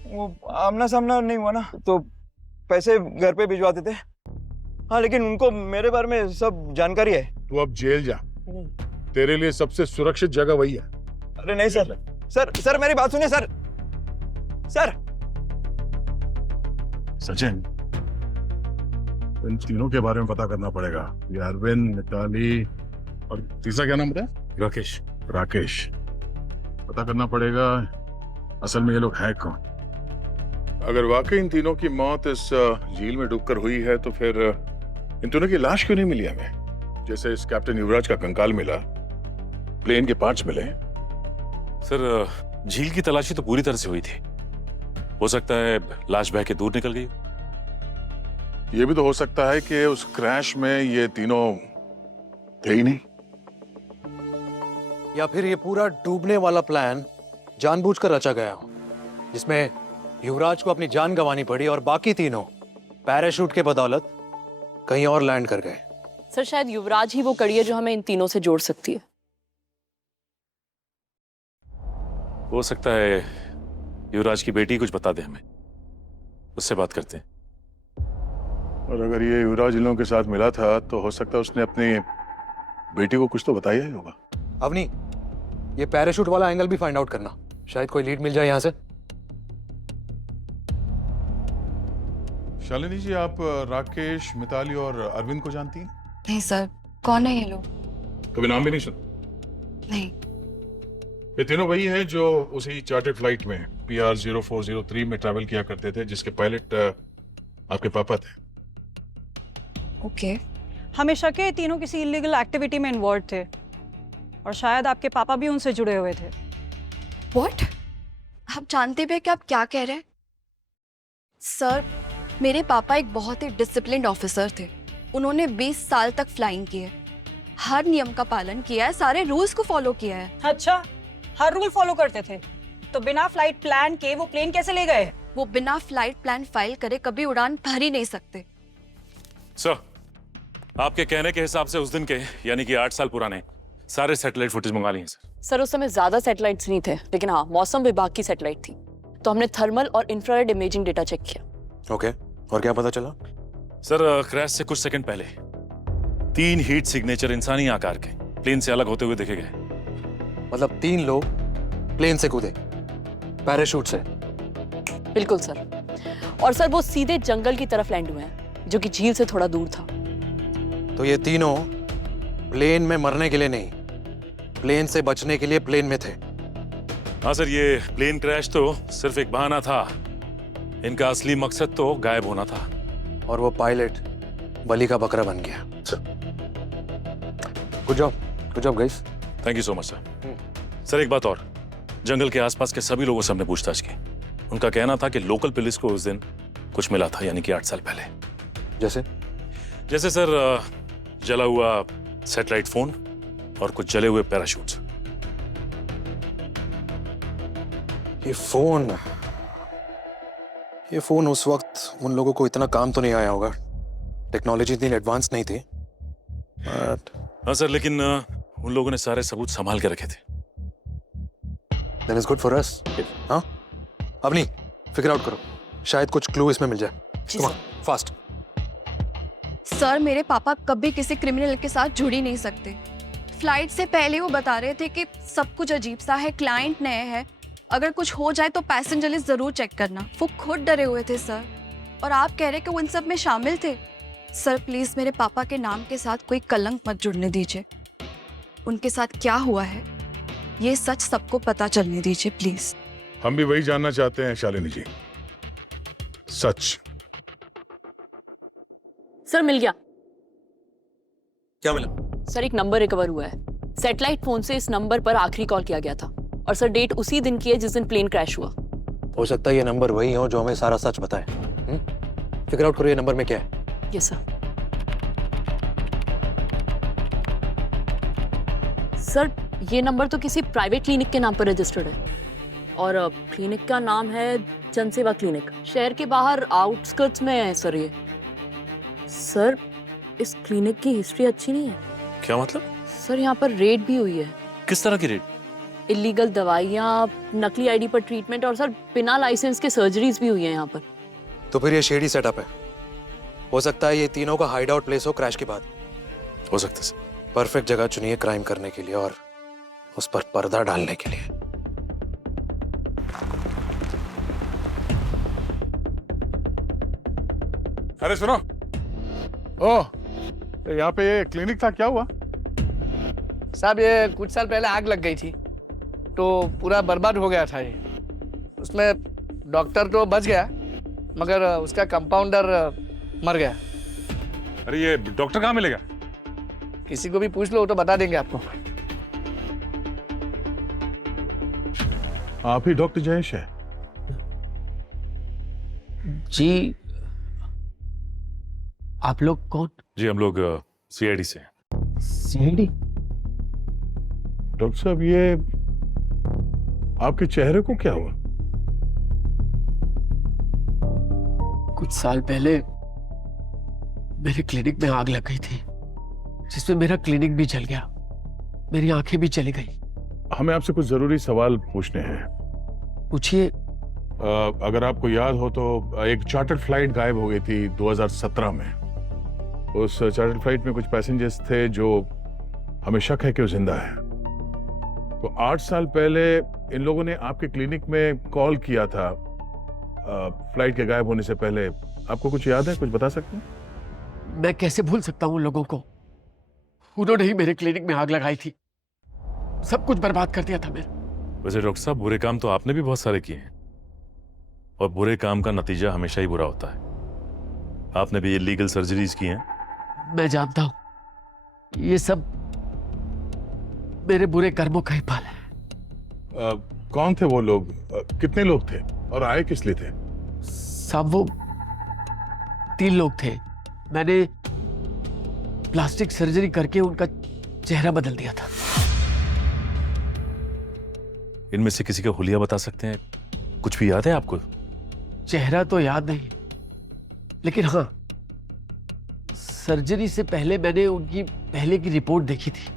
वो आमना सामना नहीं हुआ ना, तो पैसे घर पे भिजवाते थे। हाँ, लेकिन उनको मेरे बारे में सब जानकारी है। तू अब जेल जा, तेरे लिए सबसे सुरक्षित जगह वही है। अरे नहीं सर, सर मेरी बात सुनिए सर। सचिन, इन तीनों के बारे में पता करना पड़ेगा। ये अरविंद, मिताली और तीसरा क्या नाम बताया? राकेश। राकेश, पता करना पड़ेगा असल में ये लोग हैं कौन। अगर वाकई इन तीनों की मौत इस झील में डूबकर हुई है तो फिर इन तीनों की लाश क्यों नहीं मिली हमें? जैसे इस कैप्टन युवराज का कंकाल मिला, प्लेन के पार्ट्स मिले। सर, झील की तलाशी तो पूरी तरह से हुई थी, हो सकता है लाश बह के दूर निकल गई। ये भी तो हो सकता है कि उस क्रैश में ये तीनों थे ही नहीं, या फिर ये पूरा डूबने वाला प्लान जानबूझकर रचा गया हो, जिसमें युवराज को अपनी जान गंवानी पड़ी और बाकी तीनों पैराशूट के बदौलत कहीं और लैंड कर गए। सर, शायद युवराज ही वो कड़ी है जो हमें इन तीनों से जोड़ सकती है। हो सकता है युवराज की बेटी कुछ बता दे हमें, उससे बात करते हैं। और अगर ये युवराज इन लोगों के साथ मिला था तो हो सकता है उसने अपनी बेटी को कुछ तो बताया ही होगा। अवनी, ये पैराशूट वाला एंगल भी फाइंड आउट करना, शायद कोई लीड मिल जाए यहां से। शालिनी जी, आप राकेश, मिताली और अरविंद को जानती हैं? नहीं सर, कौन है ये लोग? कभी नाम भी नहीं सुना? नहीं। ये तीनों वही हैं जो उसी चार्टर्ड फ्लाइट में PR 0403 में ट्रैवल किया करते थे, जिसके पायलट आपके पापा थे। ओके। हमें शक है ये तीनों किसी इलीगल एक्टिविटी में इन्वॉल्व थे और शायद आपके पापा भी उनसे जुड़े हुए थे। व्हाट? आप जानते भी हैं कि आप क्या कह रहे हैं? सर, मेरे पापा एक बहुत ही डिसिप्लिन्ड ऑफिसर थे। उन्होंने 20 साल तक फ्लाइंग की है, हर नियम का पालन किया है, सारे रूल्स को फॉलो किया है। अच्छा, हर रूल फॉलो करते थे, तो बिना फ्लाइट प्लान के वो प्लेन कैसे ले गए? वो बिना फ्लाइट प्लान फाइल करे कभी उड़ान भर ही नहीं सकते। सर, आपके कहने के हिसाब से उस दिन के, यानी कि 8 साल पुराने सारे सैटेलाइट फुटेज मंगा लिए हैं सर। सर, उस समय ज्यादा सैटेलाइट्स नहीं थे, लेकिन हाँ, मौसम विभाग की सैटेलाइट थी। तो हमने थर्मल और इंफ्रारेड इमेजिंग डेटा चेक किया। ओके, और क्या पता चला? सर क्रैश से कुछ सेकंड पहले 3 हीट सिग्नेचर इंसानी आकार के प्लेन से अलग होते हुए देखे गए। मतलब 3 लोग प्लेन से कूदे, पैराशूट से? बिल्कुल सर। और सर वो सीधे जंगल की तरफ लैंड हुए हैं, जो कि झील से थोड़ा दूर था। तो ये तीनों प्लेन में मरने के लिए नहीं, प्लेन से बचने के लिए प्लेन में थे। हाँ सर, ये प्लेन क्रैश तो सिर्फ एक बहाना था। इनका असली मकसद तो गायब होना था। और वो पायलट बलि का बकरा बन गया। Good job guys. Thank you so much sir. Sir एक बात और, जंगल के आसपास के सभी लोगों से हमने पूछताछ की। उनका कहना था कि लोकल पुलिस को उस दिन कुछ मिला था, यानी कि 8 साल पहले। जैसे सर जला हुआ सैटेलाइट फोन और कुछ जले हुए पैराशूट्स। ये फोन उस वक्त उन लोगों को इतना काम तो नहीं आया होगा, टेक्नोलॉजी इतनी एडवांस नहीं थी। हाँ सर, लेकिन उन लोगों ने सारे सबूत संभाल के रखे थे। Then it's good for us. हाँ? अब नहीं, फिगर आउट करो, शायद कुछ क्लू इसमें मिल जाए। Come on, fast. सर मेरे पापा कभी किसी क्रिमिनल के साथ जुड़ ही नहीं सकते। फ्लाइट से पहले वो बता रहे थे कि सब कुछ अजीब सा है, क्लाइंट नए हैं, अगर कुछ हो जाए तो पैसेंजर लिस्ट जरूर चेक करना। वो खुद डरे हुए थे सर, और आप कह रहे कि वो इन सब में शामिल थे। सर प्लीज मेरे पापा के नाम के साथ कोई कलंक मत जुड़ने दीजिए। उनके साथ क्या हुआ है ये सच सबको पता चलने दीजिए प्लीज। हम भी वही जानना चाहते हैं शालिनी जी, सच। सर मिल गया। क्या मिला? सर एक नंबर रिकवर हुआ है। सैटेलाइट फोन से इस नंबर पर आखिरी कॉल किया गया था, और सर डेट उसी दिन की है जिस दिन प्लेन क्रैश हुआ। हो सकता है ये नंबर वही हो जो हमें सारा सच बताए। फिगर आउट करो ये नंबर में क्या है। Yes sir. ये नंबर तो किसी प्राइवेट क्लिनिक के नाम पर रजिस्टर्ड है, और क्लिनिक का नाम है जनसेवा क्लिनिक। शहर के बाहर आउटस्कर्ट्स में है सर ये। सर इस क्लिनिक की हिस्ट्री अच्छी नहीं है। क्या मतलब? सर यहाँ पर रेड भी हुई है। किस तरह की रेड? इलीगल दवाइयाँ, नकली आईडी पर ट्रीटमेंट, और सर बिना लाइसेंस के सर्जरीज भी हुई है यहाँ पर। तो फिर ये शेडी सेटअप है। हो सकता है ये तीनों का हाइड आउट प्लेस हो क्रैश के बाद। हो सकता है सर। परफेक्ट जगह चुनिए क्राइम करने के लिए और उस पर पर्दा डालने के लिए। अरे सुनो, ओह यहाँ पे ये क्लिनिक था, क्या हुआ? साहब ये कुछ साल पहले आग लग गई थी तो पूरा बर्बाद हो गया था ये। उसमें डॉक्टर तो बच गया मगर उसका कंपाउंडर मर गया। अरे ये डॉक्टर कहाँ मिलेगा? किसी को भी पूछ लो तो बता देंगे आपको। आप ही डॉक्टर जयेश है? जी आप लोग कौन? जी हम लोग सीआईडी से हैं। सीआईडी? डॉक्टर साहब ये आपके चेहरे को क्या हुआ? कुछ साल पहले मेरे क्लिनिक में आग लग गई थी जिसमें मेरा क्लिनिक भी जल गया, मेरी आंखें भी चली गई। हमें आपसे कुछ जरूरी सवाल पूछने हैं। पूछिए। अगर आपको याद हो तो एक चार्टर्ड फ्लाइट गायब हो गई थी 2017 में। उस चार्टर्ड फ्लाइट में कुछ पैसेंजर्स थे जो हमें शक है कि वो जिंदा है। तो 8 साल पहले इन लोगों ने आपके क्लिनिक में कॉल किया था फ्लाइट के गायब होने से पहले। आपको कुछ याद है, कुछ बता सकते हैं? मैं कैसे भूल सकता हूँ उन लोगों को। उन्होंने ही मेरे क्लिनिक में आग लगाई थी, सब कुछ बर्बाद कर दिया था मेरा। वैसे डॉक्टर साहब बुरे काम तो आपने भी बहुत सारे किए हैं, और बुरे काम का नतीजा हमेशा ही बुरा होता है। आपने भी इलीगल सर्जरीज की हैं। मैं जानता हूं, ये सब मेरे बुरे कर्मों का ही फल है। कौन थे वो लोग? कितने लोग थे और आए किस लिए थे? सब वो 3 लोग थे। मैंने प्लास्टिक सर्जरी करके उनका चेहरा बदल दिया था। इनमें से किसी का हुलिया बता सकते हैं? कुछ भी याद है आपको? चेहरा तो याद नहीं, लेकिन हाँ सर्जरी से पहले मैंने उनकी पहले की रिपोर्ट देखी थी।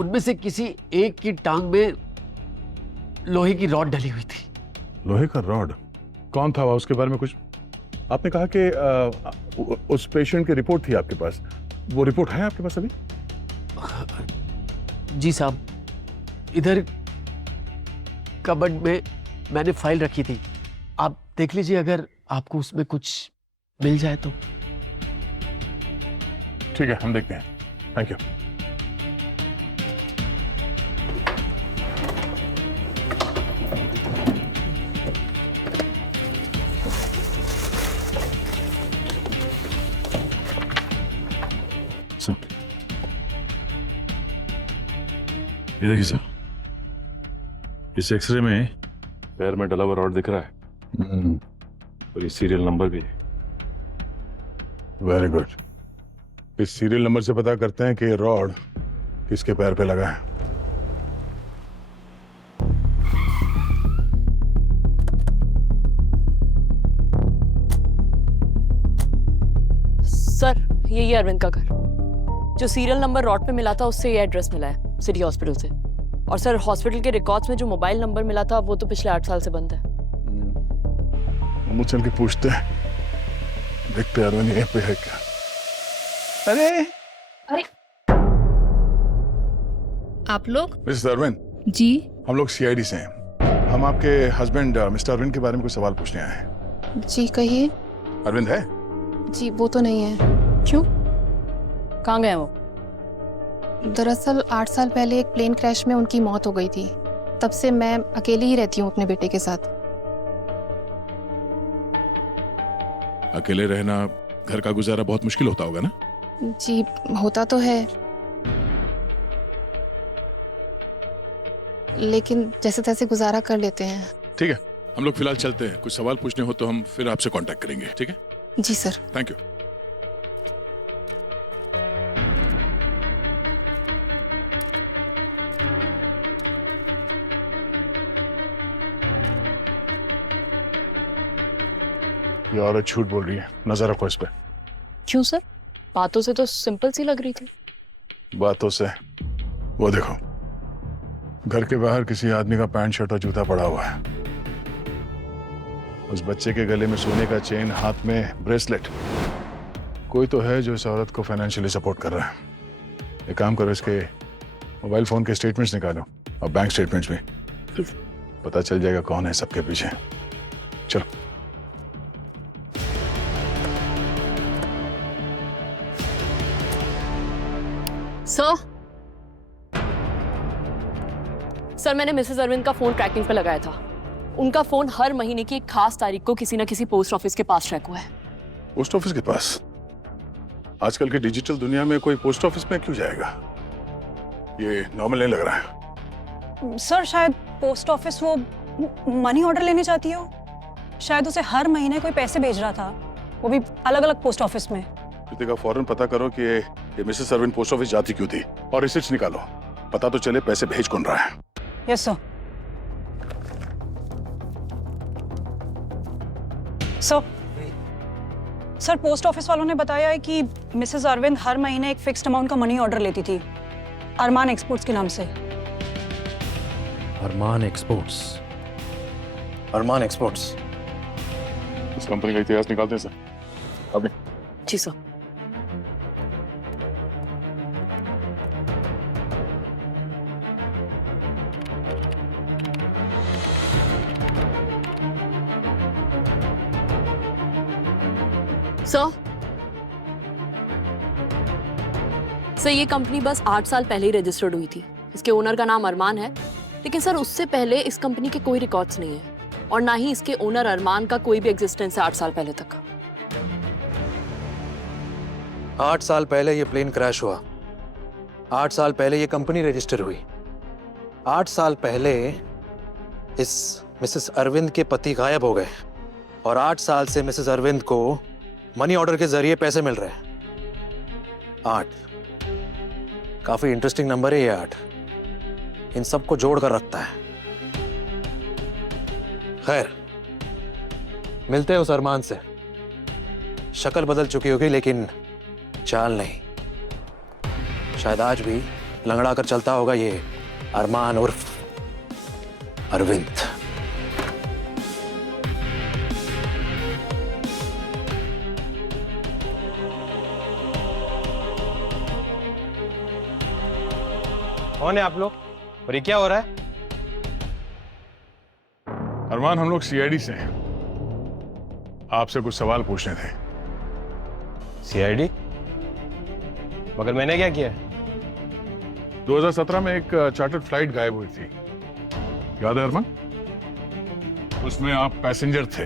उनमें से किसी एक की टांग में लोहे की रॉड डली हुई थी। लोहे का रॉड, कौन था वह, उसके बारे में कुछ? आपने कहा कि उस पेशेंट की रिपोर्ट थी आपके पास, वो रिपोर्ट है आपके पास अभी? जी साहब, इधर कबर्ड में मैंने फाइल रखी थी, आप देख लीजिए, अगर आपको उसमें कुछ मिल जाए तो। ठीक है, हम देखते हैं। Thank you. ये देखिए सर, इस एक्सरे में पैर में डला हुआ रॉड दिख रहा है और ये सीरियल नंबर भी है। Very good. इस सीरियल नंबर से पता करते हैं कि रॉड किसके पैर पे लगा है। सर यही है अरविंद का घर। जो सीरियल नंबर रॉड पे मिला था उससे ये एड्रेस मिला है, सिटी हॉस्पिटल से। और सर हॉस्पिटल के रिकॉर्ड्स में जो मोबाइल नंबर मिला था वो तो पिछले 8 साल से बंद है। मुझसे चल के पूछते हैं, देखते हैं अरविंद यहीं पे है क्या। अरे आप लोग? मिस्टर अरविंद जी। हम लोग सीआईडी से हैं। हम आपके हस्बैंड मिस्टर अरविंद के बारे में कुछ सवाल पूछने आए हैं। जी कहिए। अरविंद है? जी वो तो नहीं है। क्यों? कहाँ गए वो? दरअसल 8 साल पहले एक प्लेन क्रैश में उनकी मौत हो गई थी, तब से मैं अकेली ही रहती हूँ अपने बेटे के साथ। अकेले रहना, घर का गुजारा बहुत मुश्किल होता होगा ना? जी होता तो है, लेकिन जैसे तैसे गुजारा कर लेते हैं। ठीक है, हम लोग फिलहाल चलते हैं। कुछ सवाल पूछने हो तो हम फिर आपसे कांटेक्ट करेंगे, ठीक है? जी सर। Thank you. ये औरत झूठ बोल रही है, नजर रखो इस पे। क्यों सर? बातों से तो सिंपल सी लग रही थी। बातों से? वो देखो, घर के बाहर किसी आदमी का पैंट शर्ट और जूता पड़ा हुआ है। उस बच्चे के गले में सोने का चेन, हाथ में ब्रेसलेट। कोई तो है जो इस औरत को फाइनेंशियली सपोर्ट कर रहा है। एक काम करो, इसके मोबाइल फोन के स्टेटमेंट्स निकालो और बैंक स्टेटमेंट्स भी। पता चल जाएगा कौन है सबके पीछे। चलो। सर मैंने मिसेस अरविंद का फोन ट्रैकिंग पे लगाया था। उनका फोन हर महीने की एक खास तारीख को किसी न किसी पोस्ट ऑफिस के पास ट्रैक हुआ है। पोस्ट ऑफिस के पास? आजकल की डिजिटल दुनिया में कोई पोस्ट ऑफिस में क्यों जाएगा? ये नॉर्मल नहीं लग रहा है। सर शायद पोस्ट ऑफिस वो मनी ऑर्डर लेने चाहती हो। शायद उसे हर महीने कोई पैसे भेज रहा था, वो भी अलग अलग पोस्ट ऑफिस में। कृतिका, फौरन पता करो कि ये मिसेस अरविंद पोस्ट ऑफिस जाती क्यों थी और रिसिप्ट्स निकालो। पता तो चले पैसे भेज कौन रहा है। Yes sir. Sir post office वालों ने बताया है कि मिसेस अरविंद हर महीने एक फिक्स्ड अमाउंट का मनी ऑर्डर लेती थी, अरमान एक्सपोर्ट्स के नाम से। अरमान एक्सपोर्ट्स? अरमान एक्सपोर्ट्स? इस कंपनी का इतिहास निकालते हैं सर। अभी जी सर। सर ये कंपनी बस 8 साल पहले ही रजिस्टर्ड हुई थी। इसके ओनर का नाम अरमान है, लेकिन सर उससे पहले इस कंपनी के कोई रिकॉर्ड्स नहीं है और ना ही इसके ओनर अरमान का कोई भी एग्जिस्टेंस है 8 साल पहले तक। 8 साल पहले ये प्लेन क्रैश हुआ, 8 साल पहले ये कंपनी रजिस्टर हुई, 8 साल पहले इस मिसेस अरविंद के पति गायब हो गए और 8 साल से मिसेस अरविंद को मनी ऑर्डर के जरिए पैसे मिल रहे हैं। 8 काफी इंटरेस्टिंग नंबर है ये 8। इन सबको जोड़ कर रखता है। खैर, मिलते हैं उस अरमान से। शक्ल बदल चुकी होगी लेकिन चाल नहीं। शायद आज भी लंगड़ा कर चलता होगा ये अरमान उर्फ अरविंद। कौन है आप लोग और ये क्या हो रहा है? अरमान, हम लोग सीआईडी से हैं। आपसे कुछ सवाल पूछने थे। सीआईडी? मगर मैंने क्या किया? 2017 में एक चार्टर्ड फ्लाइट गायब हुई थी, याद है अरमान? उसमें आप पैसेंजर थे,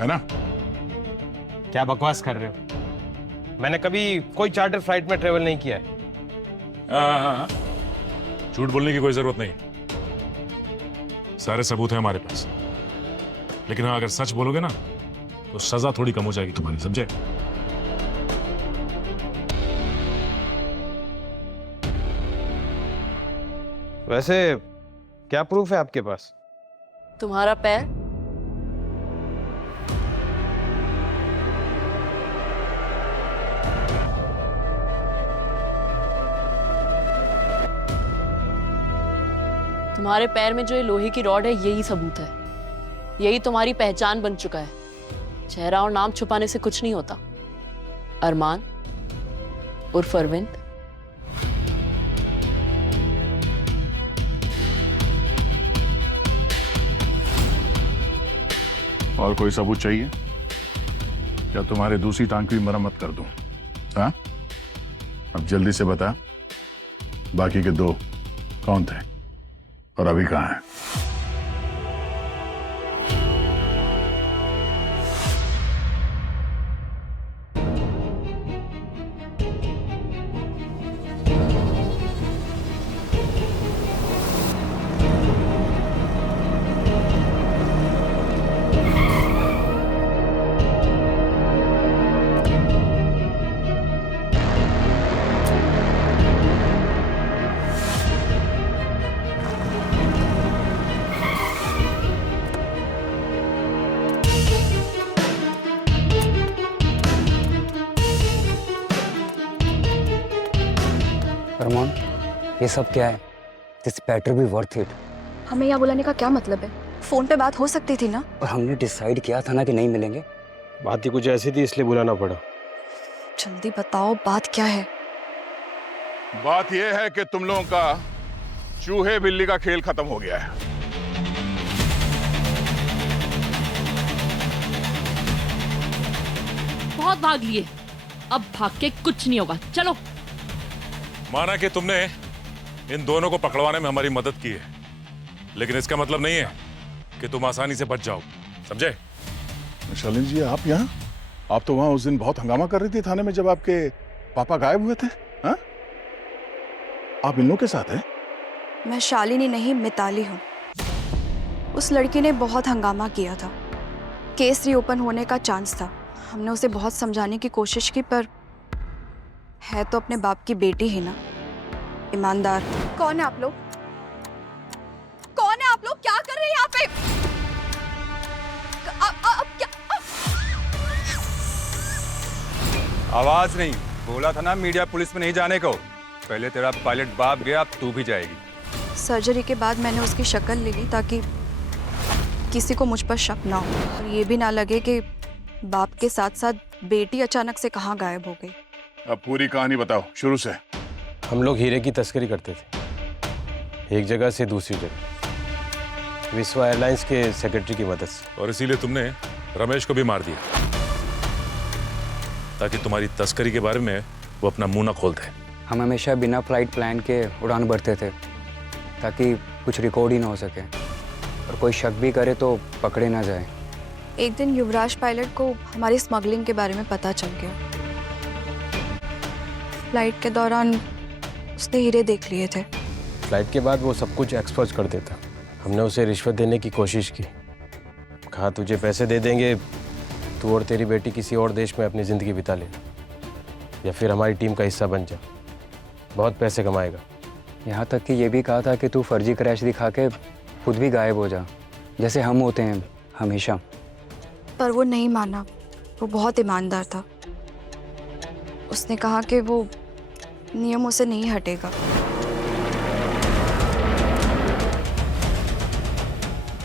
है ना? क्या बकवास कर रहे हो? मैंने कभी कोई चार्टर फ्लाइट में ट्रेवल नहीं किया है। हाँ। झूठ बोलने की कोई जरूरत नहीं, सारे सबूत हैं हमारे पास। लेकिन हाँ, अगर सच बोलोगे ना तो सजा थोड़ी कम हो जाएगी तुम्हारी, समझे? वैसे क्या प्रूफ है आपके पास? तुम्हारा पैर? तुम्हारे पैर में जो ये लोहे की रॉड है, यही सबूत है। यही तुम्हारी पहचान बन चुका है। चेहरा और नाम छुपाने से कुछ नहीं होता। अरमान उर्फ अरविंद। और कोई सबूत चाहिए या तुम्हारे दूसरी टांग की मरम्मत कर दूं? हाँ, अब जल्दी से बता, बाकी के दो कौन थे और अभी कहाँ हैं? अरमान, ये सब क्या है? This better be worth it. हमें यहाँ बुलाने का क्या मतलब है? फोन पे बात हो सकती थी ना। और हमने डिसाइड किया था ना कि नहीं मिलेंगे। बात ही कुछ ऐसी थी, इसलिए बुलाना पड़ा। जल्दी बताओ, बात क्या है? बात यह है कि तुम लोगों का चूहे बिल्ली का खेल खत्म हो गया है। बहुत भाग लिए, अब भाग के कुछ नहीं होगा। चलो। माना कि तुमने इन दोनों को पकड़वाने में हमारी मदद की है, लेकिन इसका मतलब नहीं है कि तुम आसानी से बच जाओ, समझे? शालिनी जी, आप यहाँ? आप तो वहां उस दिन बहुत हंगामा कर रही थी थाने में जब आपके पापा गायब हुए थे। हाँ? आप इन लोगों के साथ हैं? मैं शालिनी नहीं, मिताली हूँ। उस लड़की ने बहुत हंगामा किया था। केस रीओपन होने का चांस था। हमने उसे बहुत समझाने की कोशिश की, पर है तो अपने बाप की बेटी ही ना, ईमानदार। कौन है आप लोग? कौन है आप लोग? क्या कर रहे हैं यहाँ पे? क्या? आवाज नहीं, बोला था ना मीडिया पुलिस में नहीं जाने को। पहले तेरा पायलट बाप गया, अब तू भी जाएगी। सर्जरी के बाद मैंने उसकी शक्ल ले ली ताकि किसी को मुझ पर शक ना हो और ये भी ना लगे कि बाप के साथ साथ बेटी अचानक से कहाँ गायब हो गई। अब पूरी कहानी बताओ शुरू से। हम लोग हीरे की तस्करी करते थे, एक जगह से दूसरी जगह, विश्वा एयरलाइंस के सेक्रेटरी की मदद से। और इसीलिए तुमने रमेश को भी मार दिया, ताकि तुम्हारी तस्करी के बारे में वो अपना मुंह ना खोल दे। हम हमेशा बिना फ्लाइट प्लान के उड़ान भरते थे, ताकि कुछ रिकॉर्ड ही ना हो सके और कोई शक भी करे तो पकड़े ना जाए। एक दिन युवराज पायलट को हमारी स्मगलिंग के बारे में पता चल गया। फ्लाइट के दौरान उसने हीरे देख लिए थे। फ्लाइट के बाद वो सब कुछ एक्सपोज कर देता। हमने उसे रिश्वत देने की कोशिश की, कहा तुझे पैसे दे देंगे, तू और तेरी बेटी किसी और देश में अपनी ज़िंदगी बिता ले, या फिर हमारी टीम का हिस्सा बन जा, बहुत पैसे कमाएगा। यहाँ तक कि ये भी कहा था कि तू फर्जी क्रैश दिखा के खुद भी गायब हो जा, जैसे हम होते हैं हमेशा। पर वो नहीं माना। वो बहुत ईमानदार था। उसने कहा कि वो नियमों से नहीं हटेगा।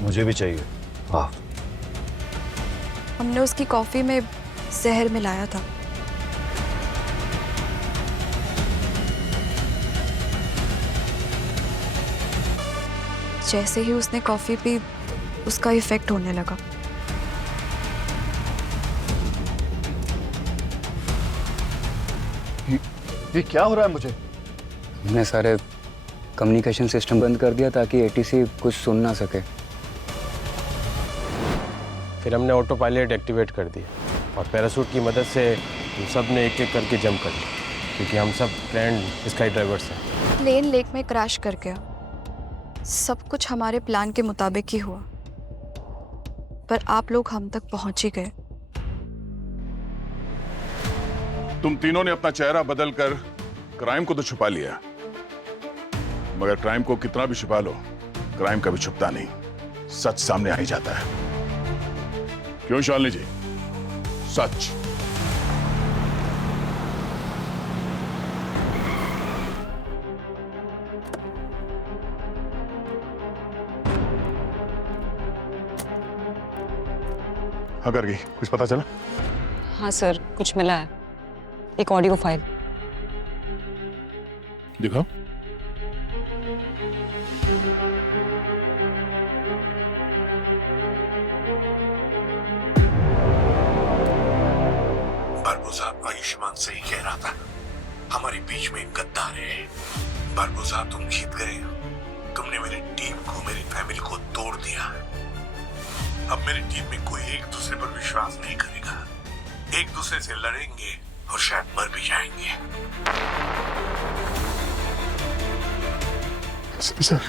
मुझे भी चाहिए। हाँ। हमने उसकी कॉफी में जहर मिलाया था। जैसे ही उसने कॉफ़ी पी उसका इफेक्ट होने लगा। ये क्या हो रहा है मुझे? हमने सारे कम्युनिकेशन सिस्टम बंद कर दिया ताकि एटीसी कुछ सुन ना सके। फिर हमने ऑटो पायलट एक्टिवेट कर दिया और पैराशूट की मदद से हम सब ने एक एक करके जंप कर लिया, क्योंकि हम सब ट्रेंड स्काई ड्राइवर्स हैं। प्लेन लेक में क्रैश कर गया। सब कुछ हमारे प्लान के मुताबिक ही हुआ, पर आप लोग हम तक पहुंच ही गए। तुम तीनों ने अपना चेहरा बदलकर क्राइम को तो छुपा लिया, मगर क्राइम को कितना भी छुपा लो, क्राइम कभी छुपता नहीं, सच सामने आ ही जाता है। क्यों शालिनी जी? सच। हाँ कर गई, कुछ पता चला? हाँ सर, कुछ मिला है, एक ऑडियो फाइल। दिखाओ। बारबो साहब आयुष्मान सही कह रहा था, हमारे बीच में एक गद्दार है। बारबो साहब तुम जीत गए, तुमने मेरी टीम को, मेरी फैमिली को तोड़ दिया। अब मेरी टीम में कोई एक दूसरे पर विश्वास नहीं करेगा, एक दूसरे से लड़ेंगे और शायद मर भी जाएंगे। Sir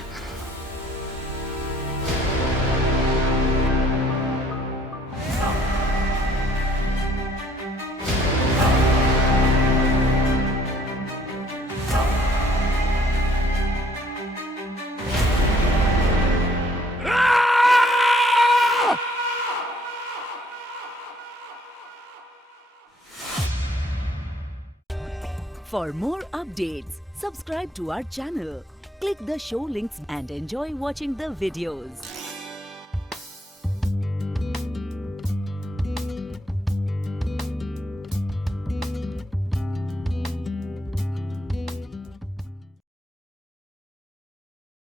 For more updates, subscribe to our channel, click the show links and enjoy watching the videos.